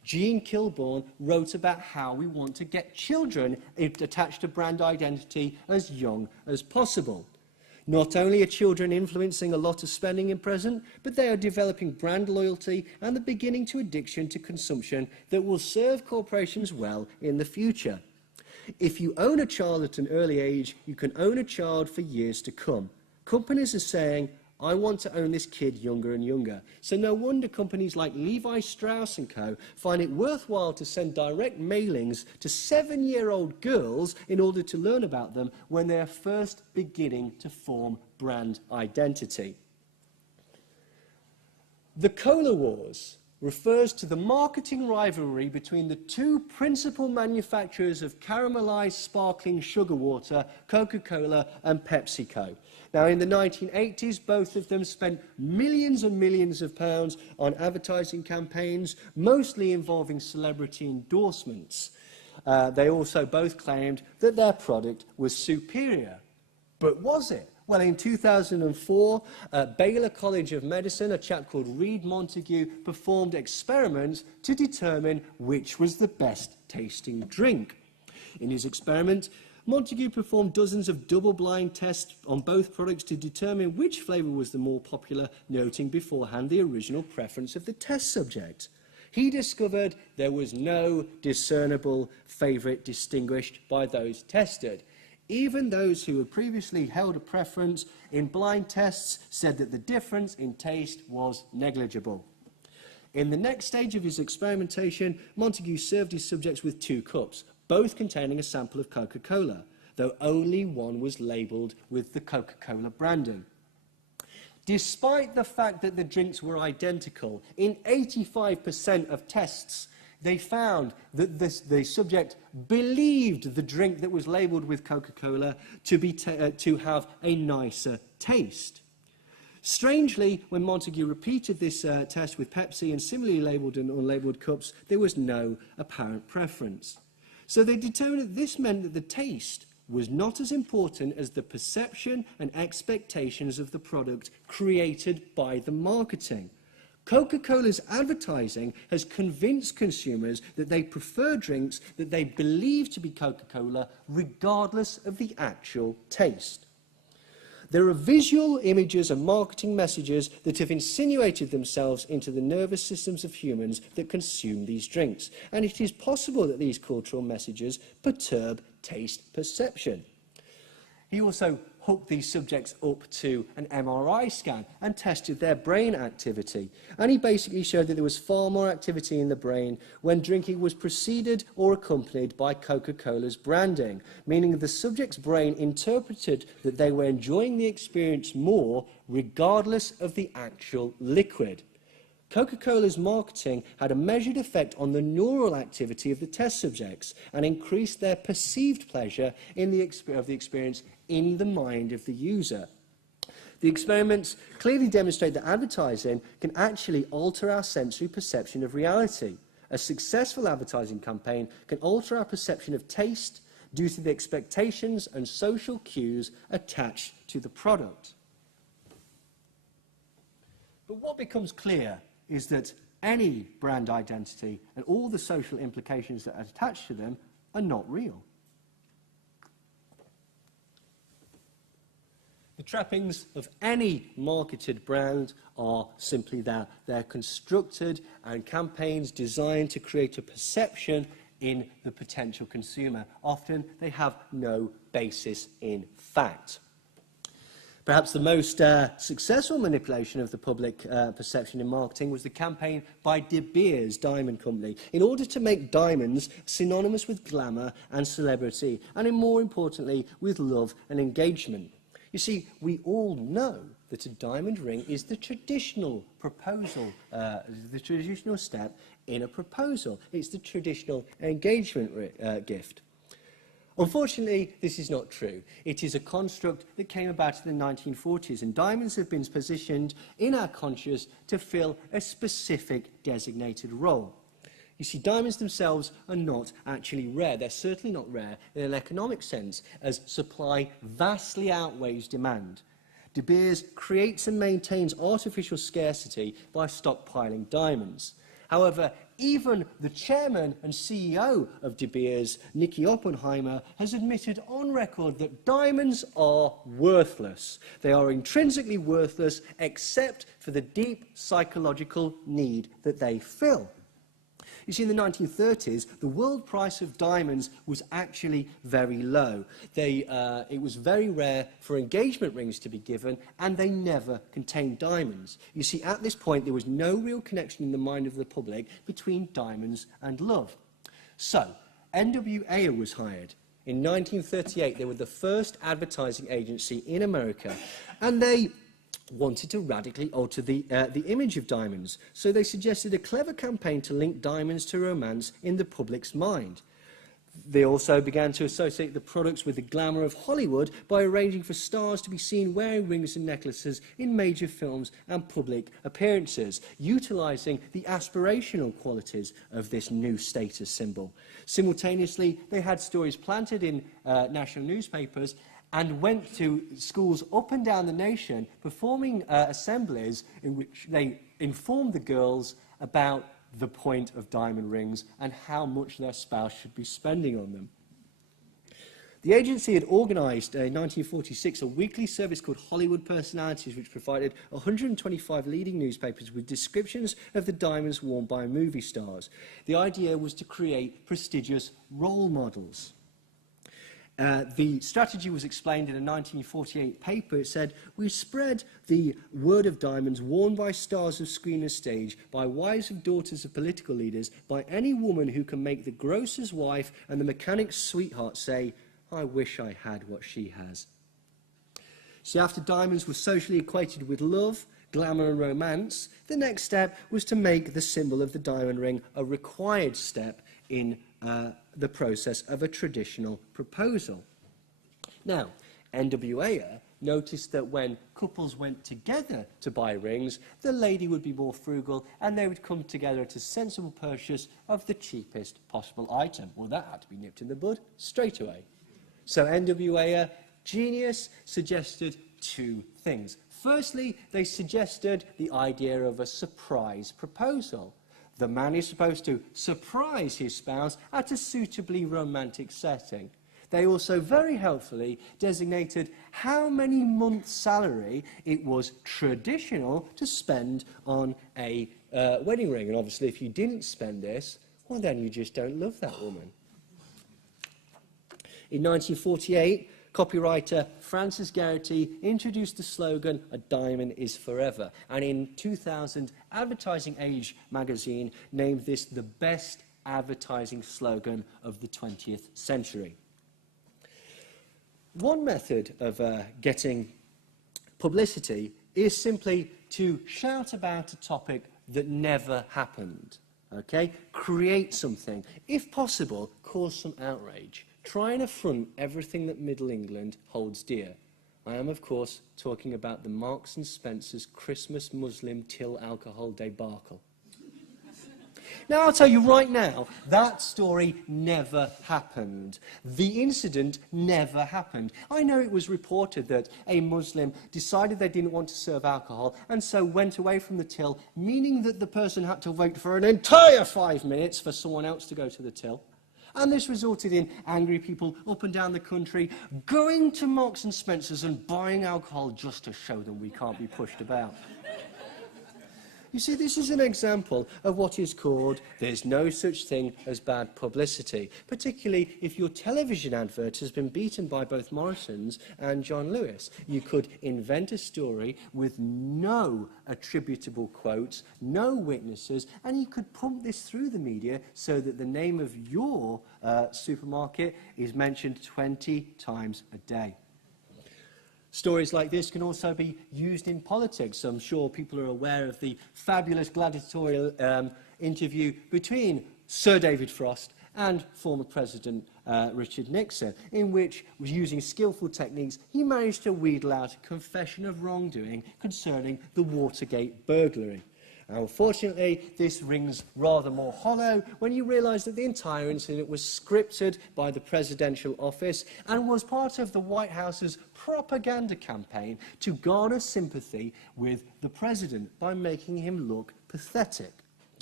Jean Kilbourne wrote about how we want to get children attached to brand identity as young as possible. Not only are children influencing a lot of spending in present, but they are developing brand loyalty and the beginning to addiction to consumption that will serve corporations well in the future. If you own a child at an early age, you can own a child for years to come. Companies are saying, I want to own this kid younger and younger. So no wonder companies like Levi Strauss & Co. find it worthwhile to send direct mailings to 7-year-old girls in order to learn about them when they are first beginning to form brand identity. The Cola Wars refers to the marketing rivalry between the two principal manufacturers of caramelized sparkling sugar water, Coca-Cola and PepsiCo. Now, in the 1980s, both of them spent millions and millions of pounds on advertising campaigns, mostly involving celebrity endorsements. They also both claimed that their product was superior. But was it? Well, in 2004, at Baylor College of Medicine, a chap called Reed Montague performed experiments to determine which was the best tasting drink. In his experiment, Montague performed dozens of double-blind tests on both products to determine which flavour was the more popular, noting beforehand the original preference of the test subject. He discovered there was no discernible favourite distinguished by those tested. Even those who had previously held a preference in blind tests said that the difference in taste was negligible. In the next stage of his experimentation, Montague served his subjects with 2 cups, both containing a sample of Coca-Cola, though only one was labelled with the Coca-Cola branding. Despite the fact that the drinks were identical, in 85% of tests, they found that the subject believed the drink that was labelled with Coca-Cola to have a nicer taste. Strangely, when Montague repeated this test with Pepsi and similarly labelled and unlabelled cups, there was no apparent preference. So they determined that this meant that the taste was not as important as the perception and expectations of the product created by the marketing. Coca-Cola's advertising has convinced consumers that they prefer drinks that they believe to be Coca-Cola regardless of the actual taste. There are visual images and marketing messages that have insinuated themselves into the nervous systems of humans that consume these drinks, and it is possible that these cultural messages perturb taste perception. He also hooked these subjects up to an MRI scan and tested their brain activity. And he basically showed that there was far more activity in the brain when drinking was preceded or accompanied by Coca-Cola's branding, meaning the subject's brain interpreted that they were enjoying the experience more regardless of the actual liquid. Coca-Cola's marketing had a measured effect on the neural activity of the test subjects and increased their perceived pleasure of the experience in the mind of the user. The experiments clearly demonstrate that advertising can actually alter our sensory perception of reality. A successful advertising campaign can alter our perception of taste due to the expectations and social cues attached to the product. But what becomes clear is that any brand identity and all the social implications that are attached to them are not real. The trappings of any marketed brand are simply that. They're constructed and campaigns designed to create a perception in the potential consumer. Often they have no basis in fact. Perhaps the most successful manipulation of the public perception in marketing was the campaign by De Beers Diamond Company in order to make diamonds synonymous with glamour and celebrity, and more importantly, with love and engagement. You see, we all know that a diamond ring is the traditional proposal, the traditional step in a proposal. It's the traditional engagement gift. Unfortunately, this is not true. It is a construct that came about in the 1940s, and diamonds have been positioned in our conscious to fill a specific designated role. You see, diamonds themselves are not actually rare. They're certainly not rare in an economic sense, as supply vastly outweighs demand. De Beers creates and maintains artificial scarcity by stockpiling diamonds. However, Even the chairman and CEO of De Beers, Nicky Oppenheimer, has admitted on record that diamonds are worthless. They are intrinsically worthless except for the deep psychological need that they fill. You see, in the 1930s, the world price of diamonds was actually very low. It was very rare for engagement rings to be given, and they never contained diamonds. You see, at this point, there was no real connection in the mind of the public between diamonds and love. So, NWA was hired. In 1938, they were the first advertising agency in America, and they wanted to radically alter the image of diamonds. So they suggested a clever campaign to link diamonds to romance in the public's mind. They also began to associate the products with the glamour of Hollywood by arranging for stars to be seen wearing rings and necklaces in major films and public appearances, utilising the aspirational qualities of this new status symbol. Simultaneously, they had stories planted in national newspapers and went to schools up and down the nation, performing assemblies in which they informed the girls about the point of diamond rings and how much their spouse should be spending on them. The agency had organised in 1946 a weekly service called Hollywood Personalities, which provided 125 leading newspapers with descriptions of the diamonds worn by movie stars. The idea was to create prestigious role models. The strategy was explained in a 1948 paper. It said, "We spread the word of diamonds worn by stars of screen and stage, by wives and daughters of political leaders, by any woman who can make the grocer's wife and the mechanic's sweetheart say, 'I wish I had what she has.'" See, after diamonds were socially equated with love, glamour and romance, the next step was to make the symbol of the diamond ring a required step in the process of a traditional proposal. Now, NWA noticed that when couples went together to buy rings, the lady would be more frugal and they would come together at a sensible purchase of the cheapest possible item. Well, that had to be nipped in the bud straight away. So NWA, genius, suggested two things. Firstly, they suggested the idea of a surprise proposal. The man is supposed to surprise his spouse at a suitably romantic setting. They also very helpfully designated how many months' salary it was traditional to spend on a wedding ring. And obviously, if you didn't spend this, well, then you just don't love that woman. In 1948, copywriter Francis Geraghty introduced the slogan, "A diamond is forever." And in 2000, Advertising Age magazine named this the best advertising slogan of the 20th century. One method of getting publicity is simply to shout about a topic that never happened. Okay? Create something. If possible, cause some outrage. Try and affront everything that Middle England holds dear. I am, of course, talking about the Marks and Spencer's Christmas Muslim till alcohol debacle. Now, I'll tell you right now, that story never happened. The incident never happened. I know it was reported that a Muslim decided they didn't want to serve alcohol and so went away from the till, meaning that the person had to wait for an entire 5 minutes for someone else to go to the till. And this resulted in angry people up and down the country going to Marks and Spencer's and buying alcohol just to show them we can't be pushed about. You see, this is an example of what is called "there's no such thing as bad publicity," particularly if your television advert has been beaten by both Morrison's and John Lewis. You could invent a story with no attributable quotes, no witnesses, and you could pump this through the media so that the name of your supermarket is mentioned 20 times a day. Stories like this can also be used in politics. I'm sure people are aware of the fabulous gladiatorial interview between Sir David Frost and former President Richard Nixon, in which, using skillful techniques, he managed to wheedle out a confession of wrongdoing concerning the Watergate burglary. Unfortunately, this rings rather more hollow when you realise that the entire incident was scripted by the presidential office and was part of the White House's propaganda campaign to garner sympathy with the president by making him look pathetic.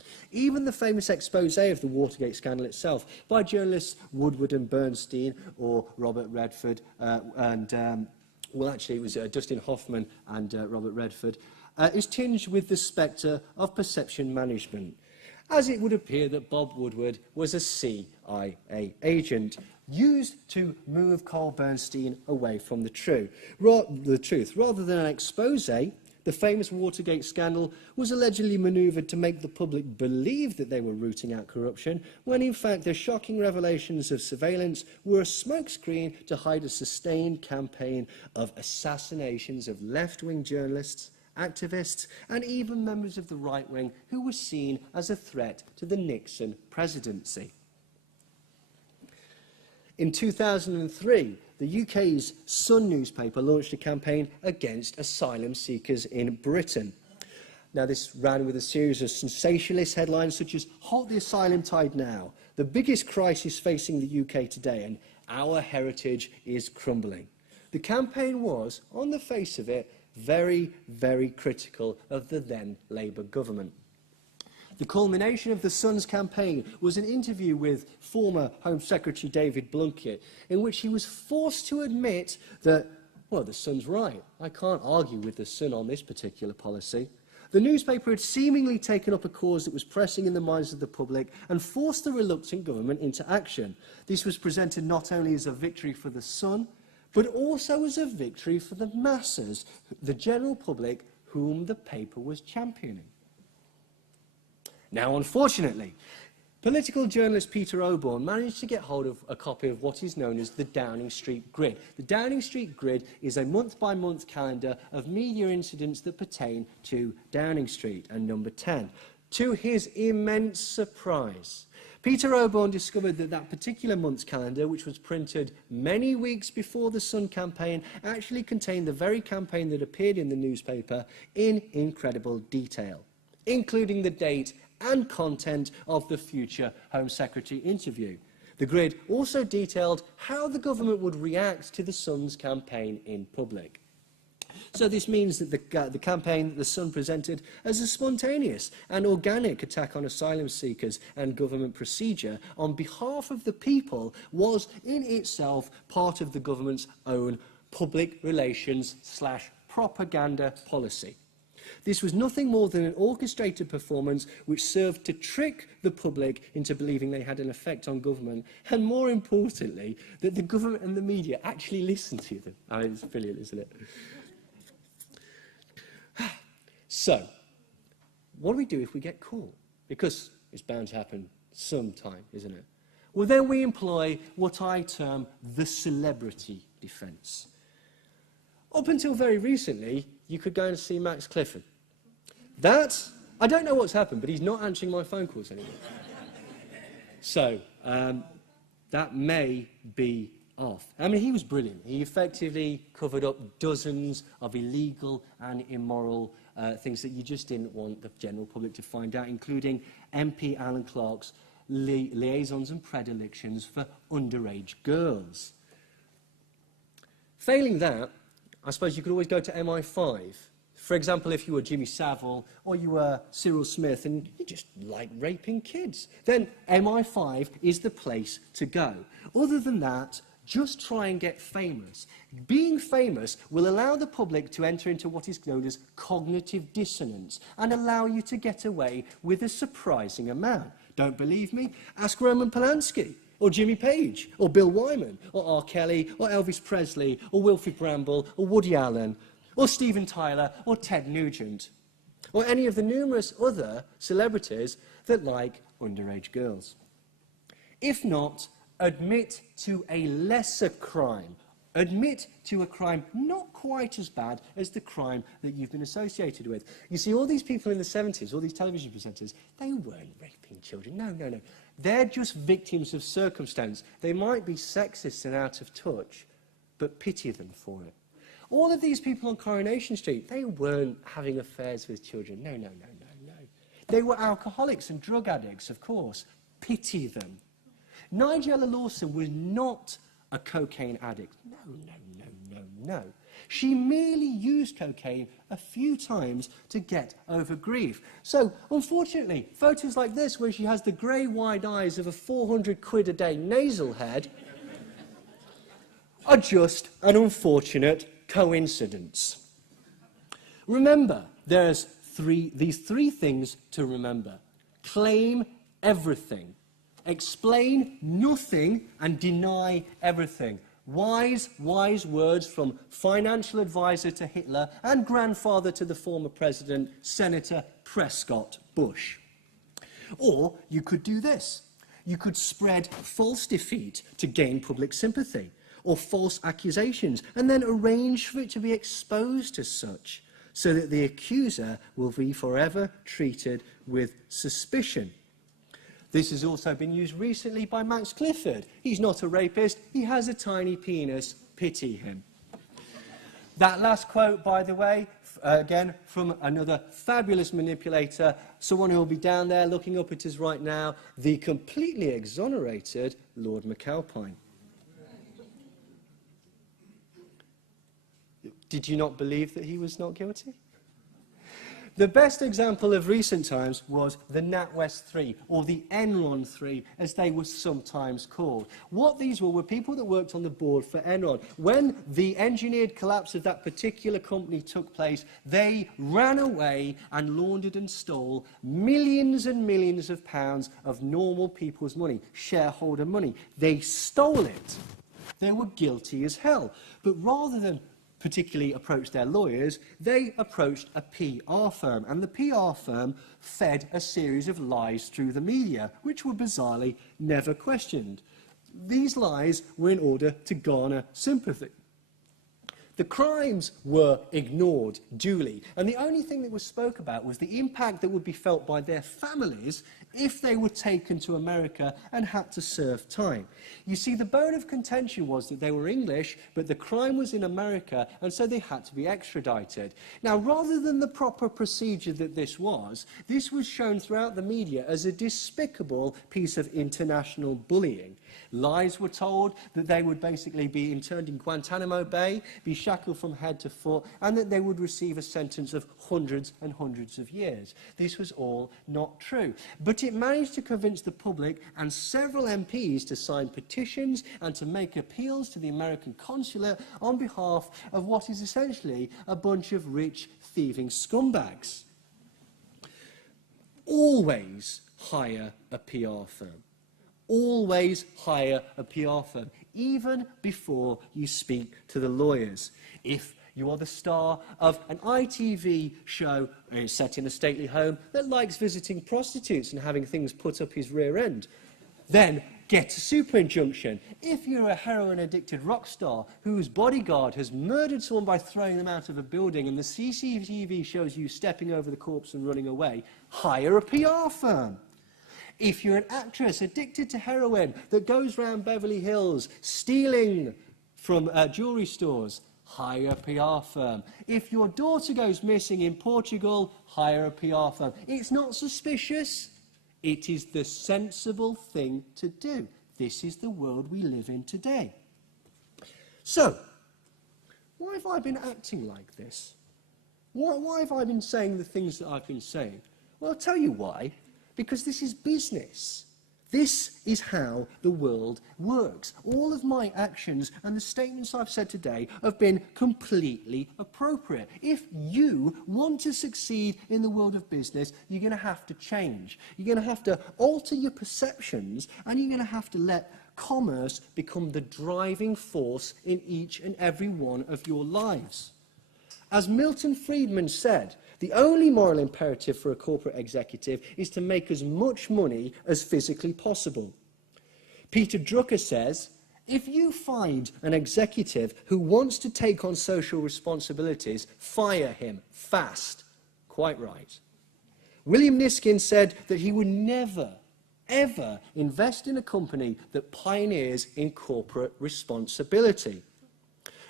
Even the famous expose of the Watergate scandal itself by journalists Woodward and Bernstein or Robert Redford well, actually, it was Dustin Hoffman and Robert Redford, is tinged with the spectre of perception management, as it would appear that Bob Woodward was a CIA agent used to move Carl Bernstein away from the truth. Rather than an expose, the famous Watergate scandal was allegedly manoeuvred to make the public believe that they were rooting out corruption, when in fact the shocking revelations of surveillance were a smokescreen to hide a sustained campaign of assassinations of left-wing journalists, activists, and even members of the right wing who were seen as a threat to the Nixon presidency. In 2003, the UK's Sun newspaper launched a campaign against asylum seekers in Britain. Now, this ran with a series of sensationalist headlines such as "Halt the asylum tide now," "The biggest crisis facing the UK today," and "Our heritage is crumbling." The campaign was, on the face of it, very, very critical of the then Labour government. The culmination of the Sun's campaign was an interview with former Home Secretary David Blunkett, in which he was forced to admit that, well, the Sun's right. I can't argue with the Sun on this particular policy. The newspaper had seemingly taken up a cause that was pressing in the minds of the public and forced the reluctant government into action. This was presented not only as a victory for the Sun, but also as a victory for the masses, the general public, whom the paper was championing. Now, unfortunately, political journalist Peter Oborne managed to get hold of a copy of what is known as the Downing Street Grid. The Downing Street Grid is a month-by-month calendar of media incidents that pertain to Downing Street and Number 10. To his immense surprise, Peter Oborne discovered that that particular month's calendar, which was printed many weeks before the Sun campaign, actually contained the very campaign that appeared in the newspaper in incredible detail, including the date and content of the future Home Secretary interview. The grid also detailed how the government would react to the Sun's campaign in public. So this means that the campaign that the Sun presented as a spontaneous and organic attack on asylum seekers and government procedure on behalf of the people was in itself part of the government's own public relations/propaganda policy. This was nothing more than an orchestrated performance which served to trick the public into believing they had an effect on government, and more importantly, that the government and the media actually listened to them. I mean, it's brilliant, isn't it? So, what do we do if we get caught? Because it's bound to happen sometime, isn't it? Well, then we employ what I term the celebrity defence. Up until very recently, you could go and see Max Clifford. I don't know what's happened, but he's not answering my phone calls anymore. So, that may be off. I mean, he was brilliant. He effectively covered up dozens of illegal and immoral things that you just didn't want the general public to find out, including MP Alan Clark's liaisons and predilections for underage girls. Failing that, I suppose you could always go to MI5. For example, if you were Jimmy Savile or you were Cyril Smith and you just like raping kids, then MI5 is the place to go. Other than that, just try and get famous. Being famous will allow the public to enter into what is known as cognitive dissonance and allow you to get away with a surprising amount. Don't believe me? Ask Roman Polanski, or Jimmy Page, or Bill Wyman, or R. Kelly, or Elvis Presley, or Wilfrid Bramble, or Woody Allen, or Steven Tyler, or Ted Nugent, or any of the numerous other celebrities that like underage girls. If not, admit to a lesser crime. Admit to a crime not quite as bad as the crime that you've been associated with. You see, all these people in the 70s, all these television presenters, they weren't raping children. No, no, no. They're just victims of circumstance. They might be sexist and out of touch, but pity them for it. All of these people on Coronation Street, they weren't having affairs with children. No, no, no, no, no. They were alcoholics and drug addicts, of course. Pity them. Nigella Lawson was not a cocaine addict. No, no, no, no, no. She merely used cocaine a few times to get over grief. So, unfortunately, photos like this, where she has the grey wide eyes of a 400 quid a day nasal head, are just an unfortunate coincidence. Remember, there's these three things to remember. Claim everything. Explain nothing and deny everything. Wise words from financial advisor to Hitler and grandfather to the former president, Senator Prescott Bush. Or you could do this. You could spread false defeat to gain public sympathy, or false accusations, and then arrange for it to be exposed as such, so that the accuser will be forever treated with suspicion. This has also been used recently by Max Clifford. He's not a rapist, he has a tiny penis, pity him. That last quote, by the way, again, from another fabulous manipulator, someone who will be down there looking up at us right now, the completely exonerated Lord McAlpine. Did you not believe that he was not guilty? The best example of recent times was the NatWest 3, or the Enron 3, as they were sometimes called. What these were people that worked on the board for Enron. When the engineered collapse of that particular company took place, they ran away and laundered and stole millions and millions of pounds of normal people's money, shareholder money. They stole it. They were guilty as hell. But rather than particularly approach their lawyers, they approached a PR firm, and the PR firm fed a series of lies through the media, which were bizarrely never questioned. These lies were in order to garner sympathy. The crimes were ignored duly, and the only thing that was spoke about was the impact that would be felt by their families if they were taken to America and had to serve time. You see, the bone of contention was that they were English, but the crime was in America, and so they had to be extradited. Now, rather than the proper procedure that this was shown throughout the media as a despicable piece of international bullying. Lies were told that they would basically be interned in Guantanamo Bay, be shackled from head to foot, and that they would receive a sentence of hundreds and hundreds of years. This was all not true. But it managed to convince the public and several MPs to sign petitions and to make appeals to the American consulate on behalf of what is essentially a bunch of rich, thieving scumbags. Always hire a PR firm. Always hire a PR firm, even before you speak to the lawyers. If you are the star of an ITV show set in a stately home that likes visiting prostitutes and having things put up his rear end, then get a super injunction. If you're a heroin-addicted rock star whose bodyguard has murdered someone by throwing them out of a building and the CCTV shows you stepping over the corpse and running away, hire a PR firm. If you're an actress addicted to heroin that goes round Beverly Hills stealing from jewellery stores, hire a PR firm. If your daughter goes missing in Portugal, hire a PR firm. It's not suspicious. It is the sensible thing to do. This is the world we live in today. So, why have I been acting like this? Why have I been saying the things that I've been saying? Well, I'll tell you why. Because this is business. This is how the world works. All of my actions and the statements I've said today have been completely appropriate. If you want to succeed in the world of business, you're going to have to change. You're going to have to alter your perceptions, and you're going to have to let commerce become the driving force in each and every one of your lives. As Milton Friedman said, the only moral imperative for a corporate executive is to make as much money as physically possible. Peter Drucker says, if you find an executive who wants to take on social responsibilities, fire him fast. Quite right. William Niskin said that he would never, ever invest in a company that pioneers in corporate responsibility.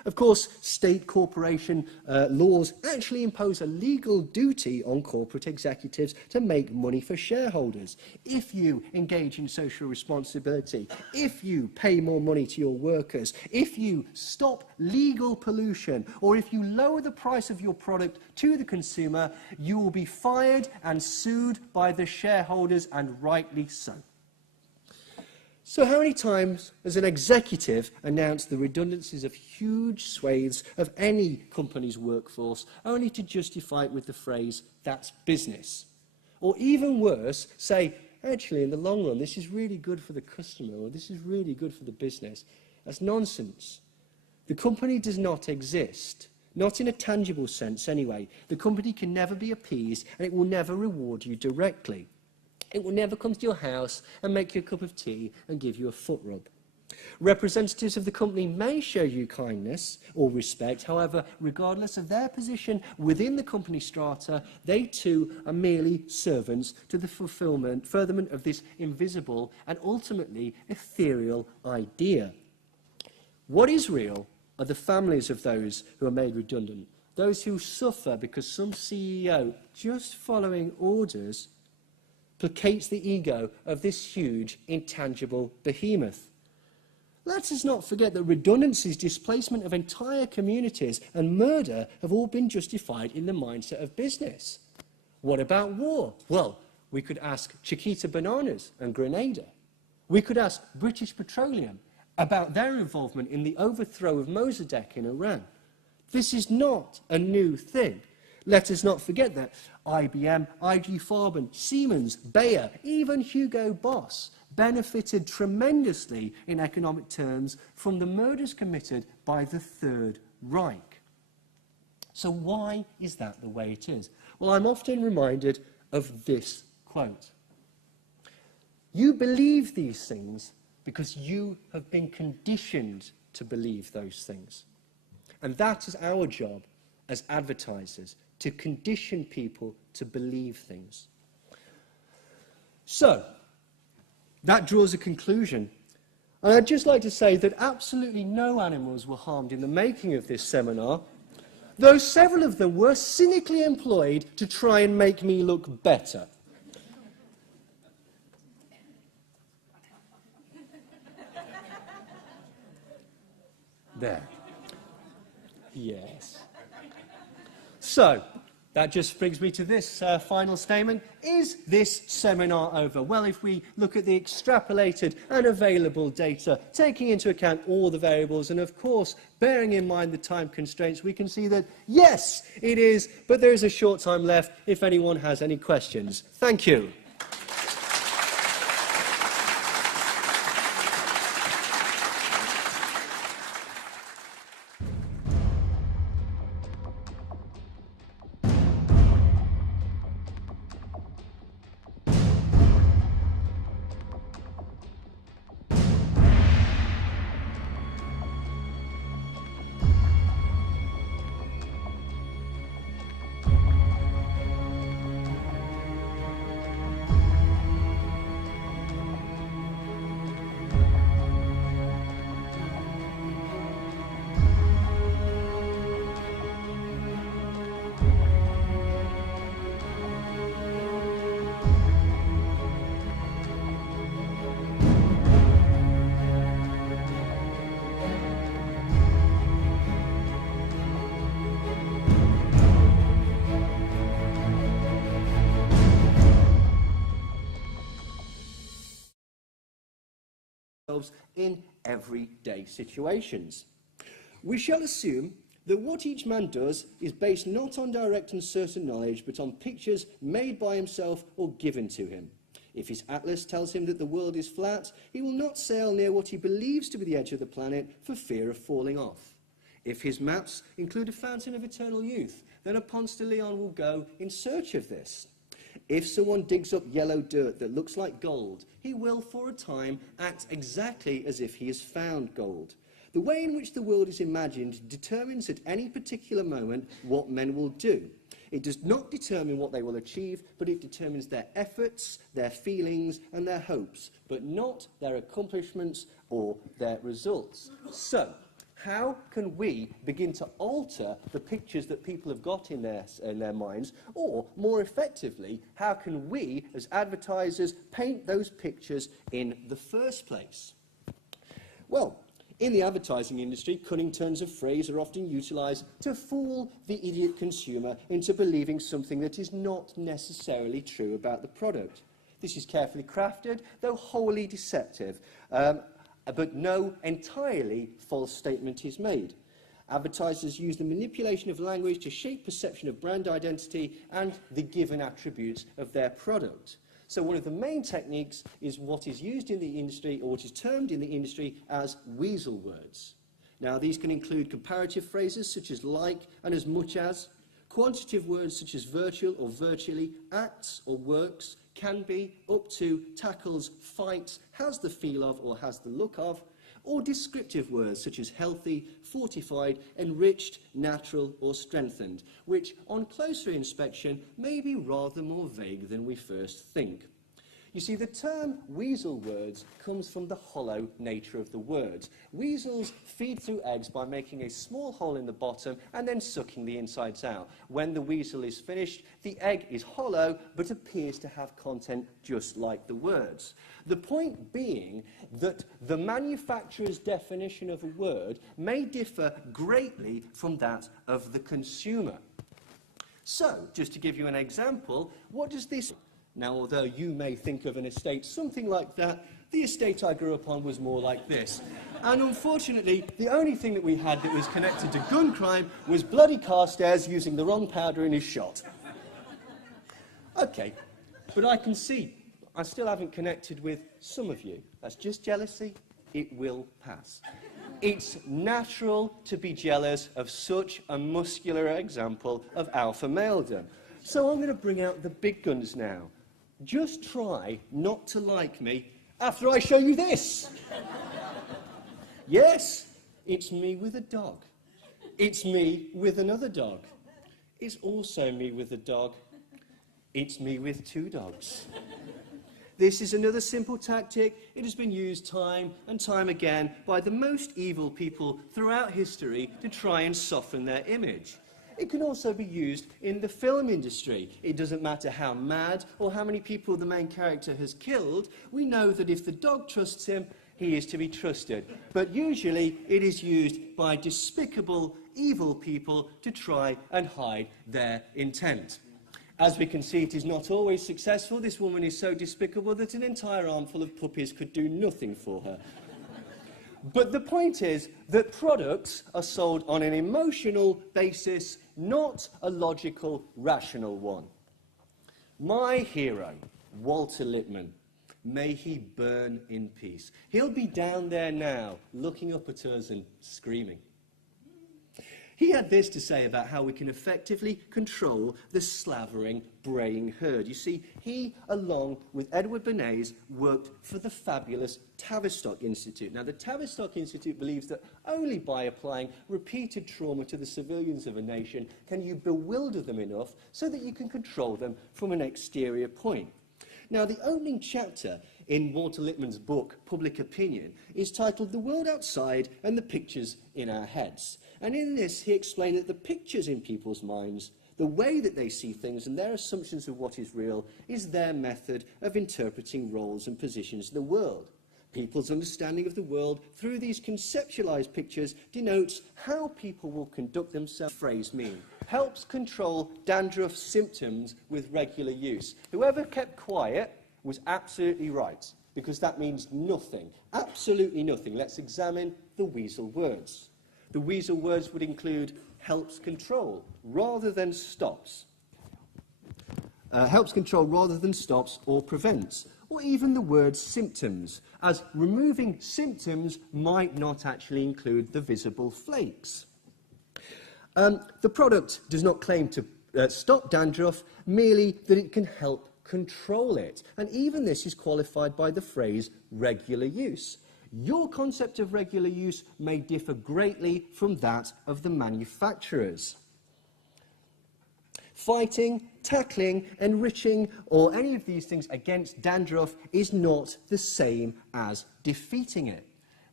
Of course, state corporation laws actually impose a legal duty on corporate executives to make money for shareholders. If you engage in social responsibility, if you pay more money to your workers, if you stop legal pollution, or if you lower the price of your product to the consumer, you will be fired and sued by the shareholders, and rightly so. So how many times has an executive announced the redundancies of huge swathes of any company's workforce only to justify it with the phrase, "that's business"? Or even worse, say, actually, in the long run, this is really good for the customer, or this is really good for the business. That's nonsense. The company does not exist. Not in a tangible sense, anyway. The company can never be appeased, and it will never reward you directly. It will never come to your house and make you a cup of tea and give you a foot rub. Representatives of the company may show you kindness or respect. However, regardless of their position within the company strata, they too are merely servants to the furtherment of this invisible and ultimately ethereal idea. What is real are the families of those who are made redundant, those who suffer because some CEO, just following orders, placates the ego of this huge, intangible behemoth. Let us not forget that redundancies, displacement of entire communities, and murder have all been justified in the mindset of business. What about war? Well, we could ask Chiquita Bananas and Grenada. We could ask British Petroleum about their involvement in the overthrow of Mossadegh in Iran. This is not a new thing. Let us not forget that IBM, IG Farben, Siemens, Bayer, even Hugo Boss benefited tremendously in economic terms from the murders committed by the Third Reich. So why is that the way it is? Well, I'm often reminded of this quote. You believe these things because you have been conditioned to believe those things. And that is our job as advertisers, to condition people to believe things. So, that draws a conclusion. And I'd just like to say that absolutely no animals were harmed in the making of this seminar, though several of them were cynically employed to try and make me look better. There. Yes. So, that just brings me to this final statement. Is this seminar over? Well, if we look at the extrapolated and available data, taking into account all the variables and, of course, bearing in mind the time constraints, we can see that, yes, it is, but there is a short time left if anyone has any questions. Thank you. In everyday situations. We shall assume that what each man does is based not on direct and certain knowledge, but on pictures made by himself or given to him. If his atlas tells him that the world is flat, he will not sail near what he believes to be the edge of the planet for fear of falling off. If his maps include a fountain of eternal youth, then a Ponce de Leon will go in search of this. If someone digs up yellow dirt that looks like gold, he will, for a time, act exactly as if he has found gold. The way in which the world is imagined determines at any particular moment what men will do. It does not determine what they will achieve, but it determines their efforts, their feelings, and their hopes, but not their accomplishments or their results. So, how can we begin to alter the pictures that people have got in their minds? Or, more effectively, how can we, as advertisers, paint those pictures in the first place? Well, in the advertising industry, cunning turns of phrase are often utilised to fool the idiot consumer into believing something that is not necessarily true about the product. This is carefully crafted, though wholly deceptive, but no entirely false statement is made. Advertisers use the manipulation of language to shape perception of brand identity and the given attributes of their product. So one of the main techniques is what is used in the industry, or what is termed in the industry as weasel words. Now, these can include comparative phrases such as like and as much as, quantitative words such as virtual or virtually, acts or works, can be, up to, tackles, fights, has the feel of or has the look of, or descriptive words such as healthy, fortified, enriched, natural or strengthened, which on closer inspection may be rather more vague than we first think. You see, the term weasel words comes from the hollow nature of the words. Weasels feed through eggs by making a small hole in the bottom and then sucking the insides out. When the weasel is finished, the egg is hollow but appears to have content just like the words. The point being that the manufacturer's definition of a word may differ greatly from that of the consumer. So, just to give you an example, what does this... Now, although you may think of an estate something like that, the estate I grew up on was more like this. And unfortunately, the only thing that we had that was connected to gun crime was bloody Carstairs using the wrong powder in his shot. Okay, but I can see I still haven't connected with some of you. That's just jealousy. It will pass. It's natural to be jealous of such a muscular example of alpha maledom. So I'm going to bring out the big guns now. Just try not to like me after I show you this. Yes, it's me with a dog. It's me with another dog. It's also me with a dog. It's me with two dogs. This is another simple tactic. It has been used time and time again by the most evil people throughout history to try and soften their image. It can also be used in the film industry. It doesn't matter how mad or how many people the main character has killed. We know that if the dog trusts him, he is to be trusted. But usually it is used by despicable, evil people to try and hide their intent. As we can see, it is not always successful. This woman is so despicable that an entire armful of puppies could do nothing for her. But the point is that products are sold on an emotional basis, not a logical, rational one. My hero, Walter Lippmann, may he burn in peace. He'll be down there now, looking up at us and screaming. He had this to say about how we can effectively control the slavering, braying herd. You see, he, along with Edward Bernays, worked for the fabulous Tavistock Institute. Now, the Tavistock Institute believes that only by applying repeated trauma to the civilians of a nation can you bewilder them enough so that you can control them from an exterior point. Now, the opening chapter in Walter Lippmann's book, Public Opinion, is titled The World Outside and the Pictures in Our Heads. And in this, he explained that the pictures in people's minds, the way that they see things and their assumptions of what is real, is their method of interpreting roles and positions in the world. People's understanding of the world through these conceptualized pictures denotes how people will conduct themselves. Phrase mean helps control dandruff symptoms with regular use. Whoever kept quiet was absolutely right, because that means nothing, absolutely nothing. Let's examine the weasel words. The weasel words would include helps control rather than stops. Helps control rather than stops or prevents. Or even the word symptoms, as removing symptoms might not actually include the visible flakes. The product does not claim to stop dandruff, merely that it can help control it. And even this is qualified by the phrase regular use. Your concept of regular use may differ greatly from that of the manufacturers. Fighting, tackling, enriching, or any of these things against dandruff is not the same as defeating it.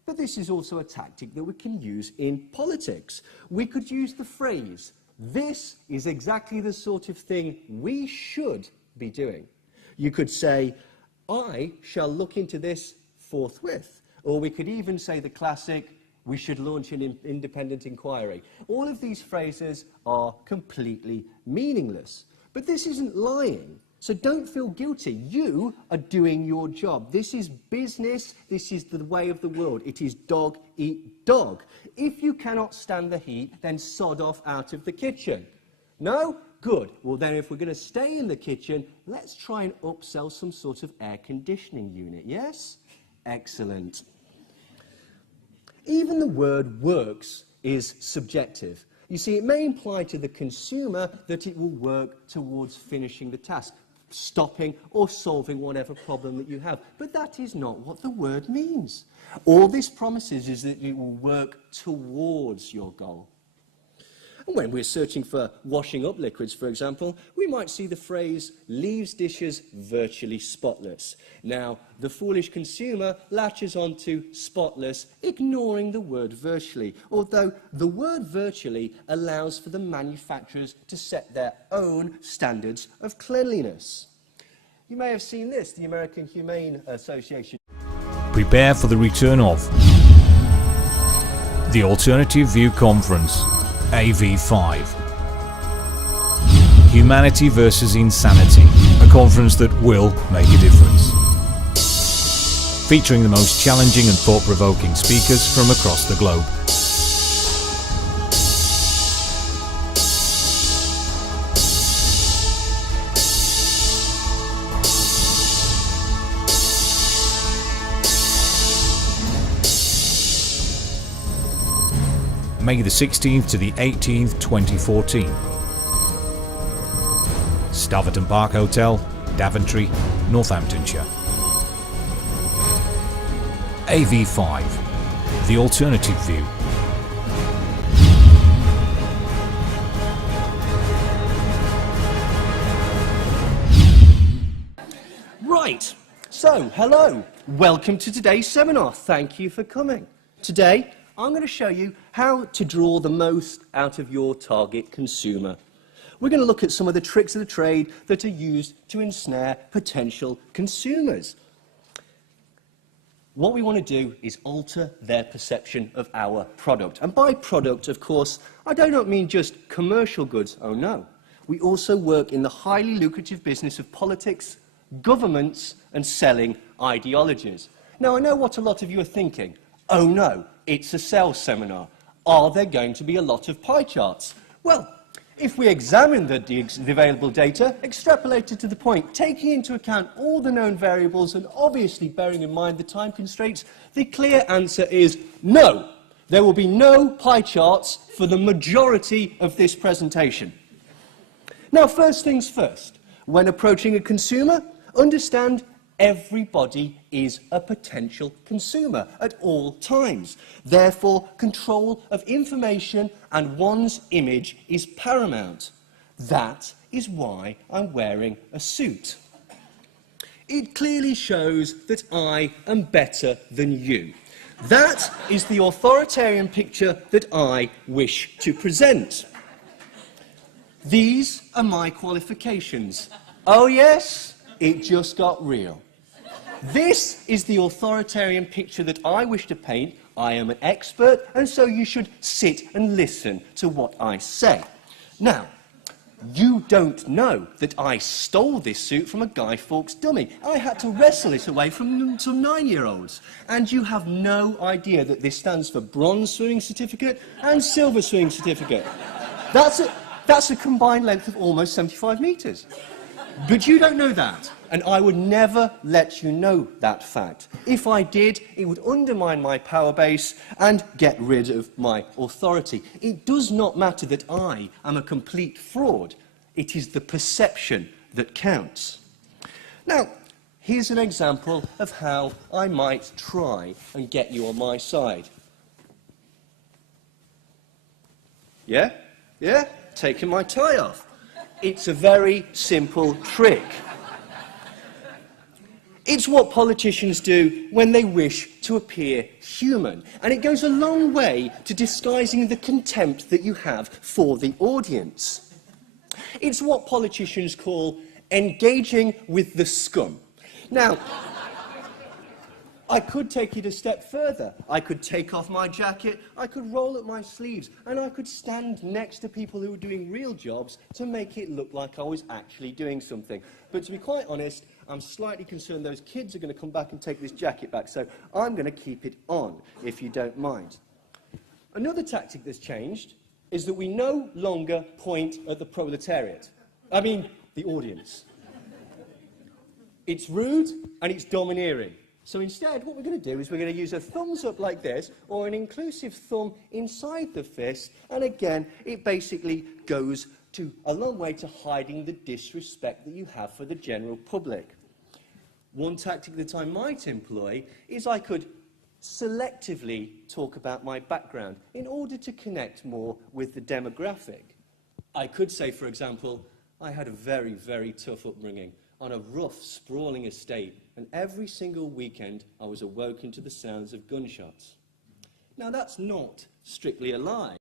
But this is also a tactic that we can use in politics. We could use the phrase, "This is exactly the sort of thing we should be doing." You could say, "I shall look into this forthwith." Or we could even say the classic, "We should launch an independent inquiry." All of these phrases are completely meaningless. But this isn't lying, so don't feel guilty. You are doing your job. This is business. This is the way of the world. It is dog eat dog. If you cannot stand the heat, then sod off out of the kitchen. No? Good. Well, then if we're going to stay in the kitchen, let's try and upsell some sort of air conditioning unit, yes? Excellent. Even the word works is subjective. You see, it may imply to the consumer that it will work towards finishing the task, stopping or solving whatever problem that you have. But that is not what the word means. All this promises is that it will work towards your goal. And when we're searching for washing up liquids, for example, we might see the phrase, "leaves dishes virtually spotless." Now, the foolish consumer latches onto spotless, ignoring the word virtually, although the word virtually allows for the manufacturers to set their own standards of cleanliness. You may have seen this, the American Humane Association. Prepare for the return of the Alternative View Conference, AV5. Humanity versus Insanity, a conference that will make a difference. Featuring the most challenging and thought-provoking speakers from across the globe. May the 16th to the 18th, 2014. Staverton Park Hotel, Daventry, Northamptonshire. AV5, The Alternative View. Right, so hello, welcome to today's seminar. Thank you for coming. Today, I'm going to show you how to draw the most out of your target consumer. We're going to look at some of the tricks of the trade that are used to ensnare potential consumers. What we want to do is alter their perception of our product. And by product, of course, I do not mean just commercial goods, oh no. We also work in the highly lucrative business of politics, governments, and selling ideologies. Now, I know what a lot of you are thinking. Oh no, it's a sales seminar. Are there going to be a lot of pie charts? Well, if we examine the available data, extrapolated to the point, taking into account all the known variables and obviously bearing in mind the time constraints, the clear answer is no. There will be no pie charts for the majority of this presentation. Now, first things first. When approaching a consumer, understand everybody is a potential consumer at all times. Therefore, control of information and one's image is paramount. That is why I'm wearing a suit. It clearly shows that I am better than you. That is the authoritarian picture that I wish to present. These are my qualifications. Oh yes, it just got real. This is the authoritarian picture that I wish to paint. I am an expert, and so you should sit and listen to what I say. Now, you don't know that I stole this suit from a Guy Fawkes dummy. I had to wrestle it away from some 9-year-olds. And you have no idea that this stands for bronze swimming certificate and silver swimming certificate. That's a combined length of almost 75 metres. But you don't know that, and I would never let you know that fact. If I did, it would undermine my power base and get rid of my authority. It does not matter that I am a complete fraud. It is the perception that counts. Now, here's an example of how I might try and get you on my side. Yeah? Yeah? Taking my tie off. It's a very simple trick. It's what politicians do when they wish to appear human. And it goes a long way to disguising the contempt that you have for the audience. It's what politicians call engaging with the scum. Now, I could take it a step further. I could take off my jacket, I could roll up my sleeves, and I could stand next to people who were doing real jobs to make it look like I was actually doing something. But to be quite honest, I'm slightly concerned those kids are going to come back and take this jacket back, so I'm going to keep it on, if you don't mind. Another tactic that's changed is that we no longer point at the proletariat. I mean, the audience. It's rude and it's domineering. So instead, what we're going to do is we're going to use a thumbs up like this, or an inclusive thumb inside the fist, and again, it basically goes a long way to hiding the disrespect that you have for the general public. One tactic that I might employ is I could selectively talk about my background in order to connect more with the demographic. I could say, for example, I had a very, very tough upbringing on a rough, sprawling estate, and every single weekend I was awoken to the sounds of gunshots. Now, that's not strictly a lie.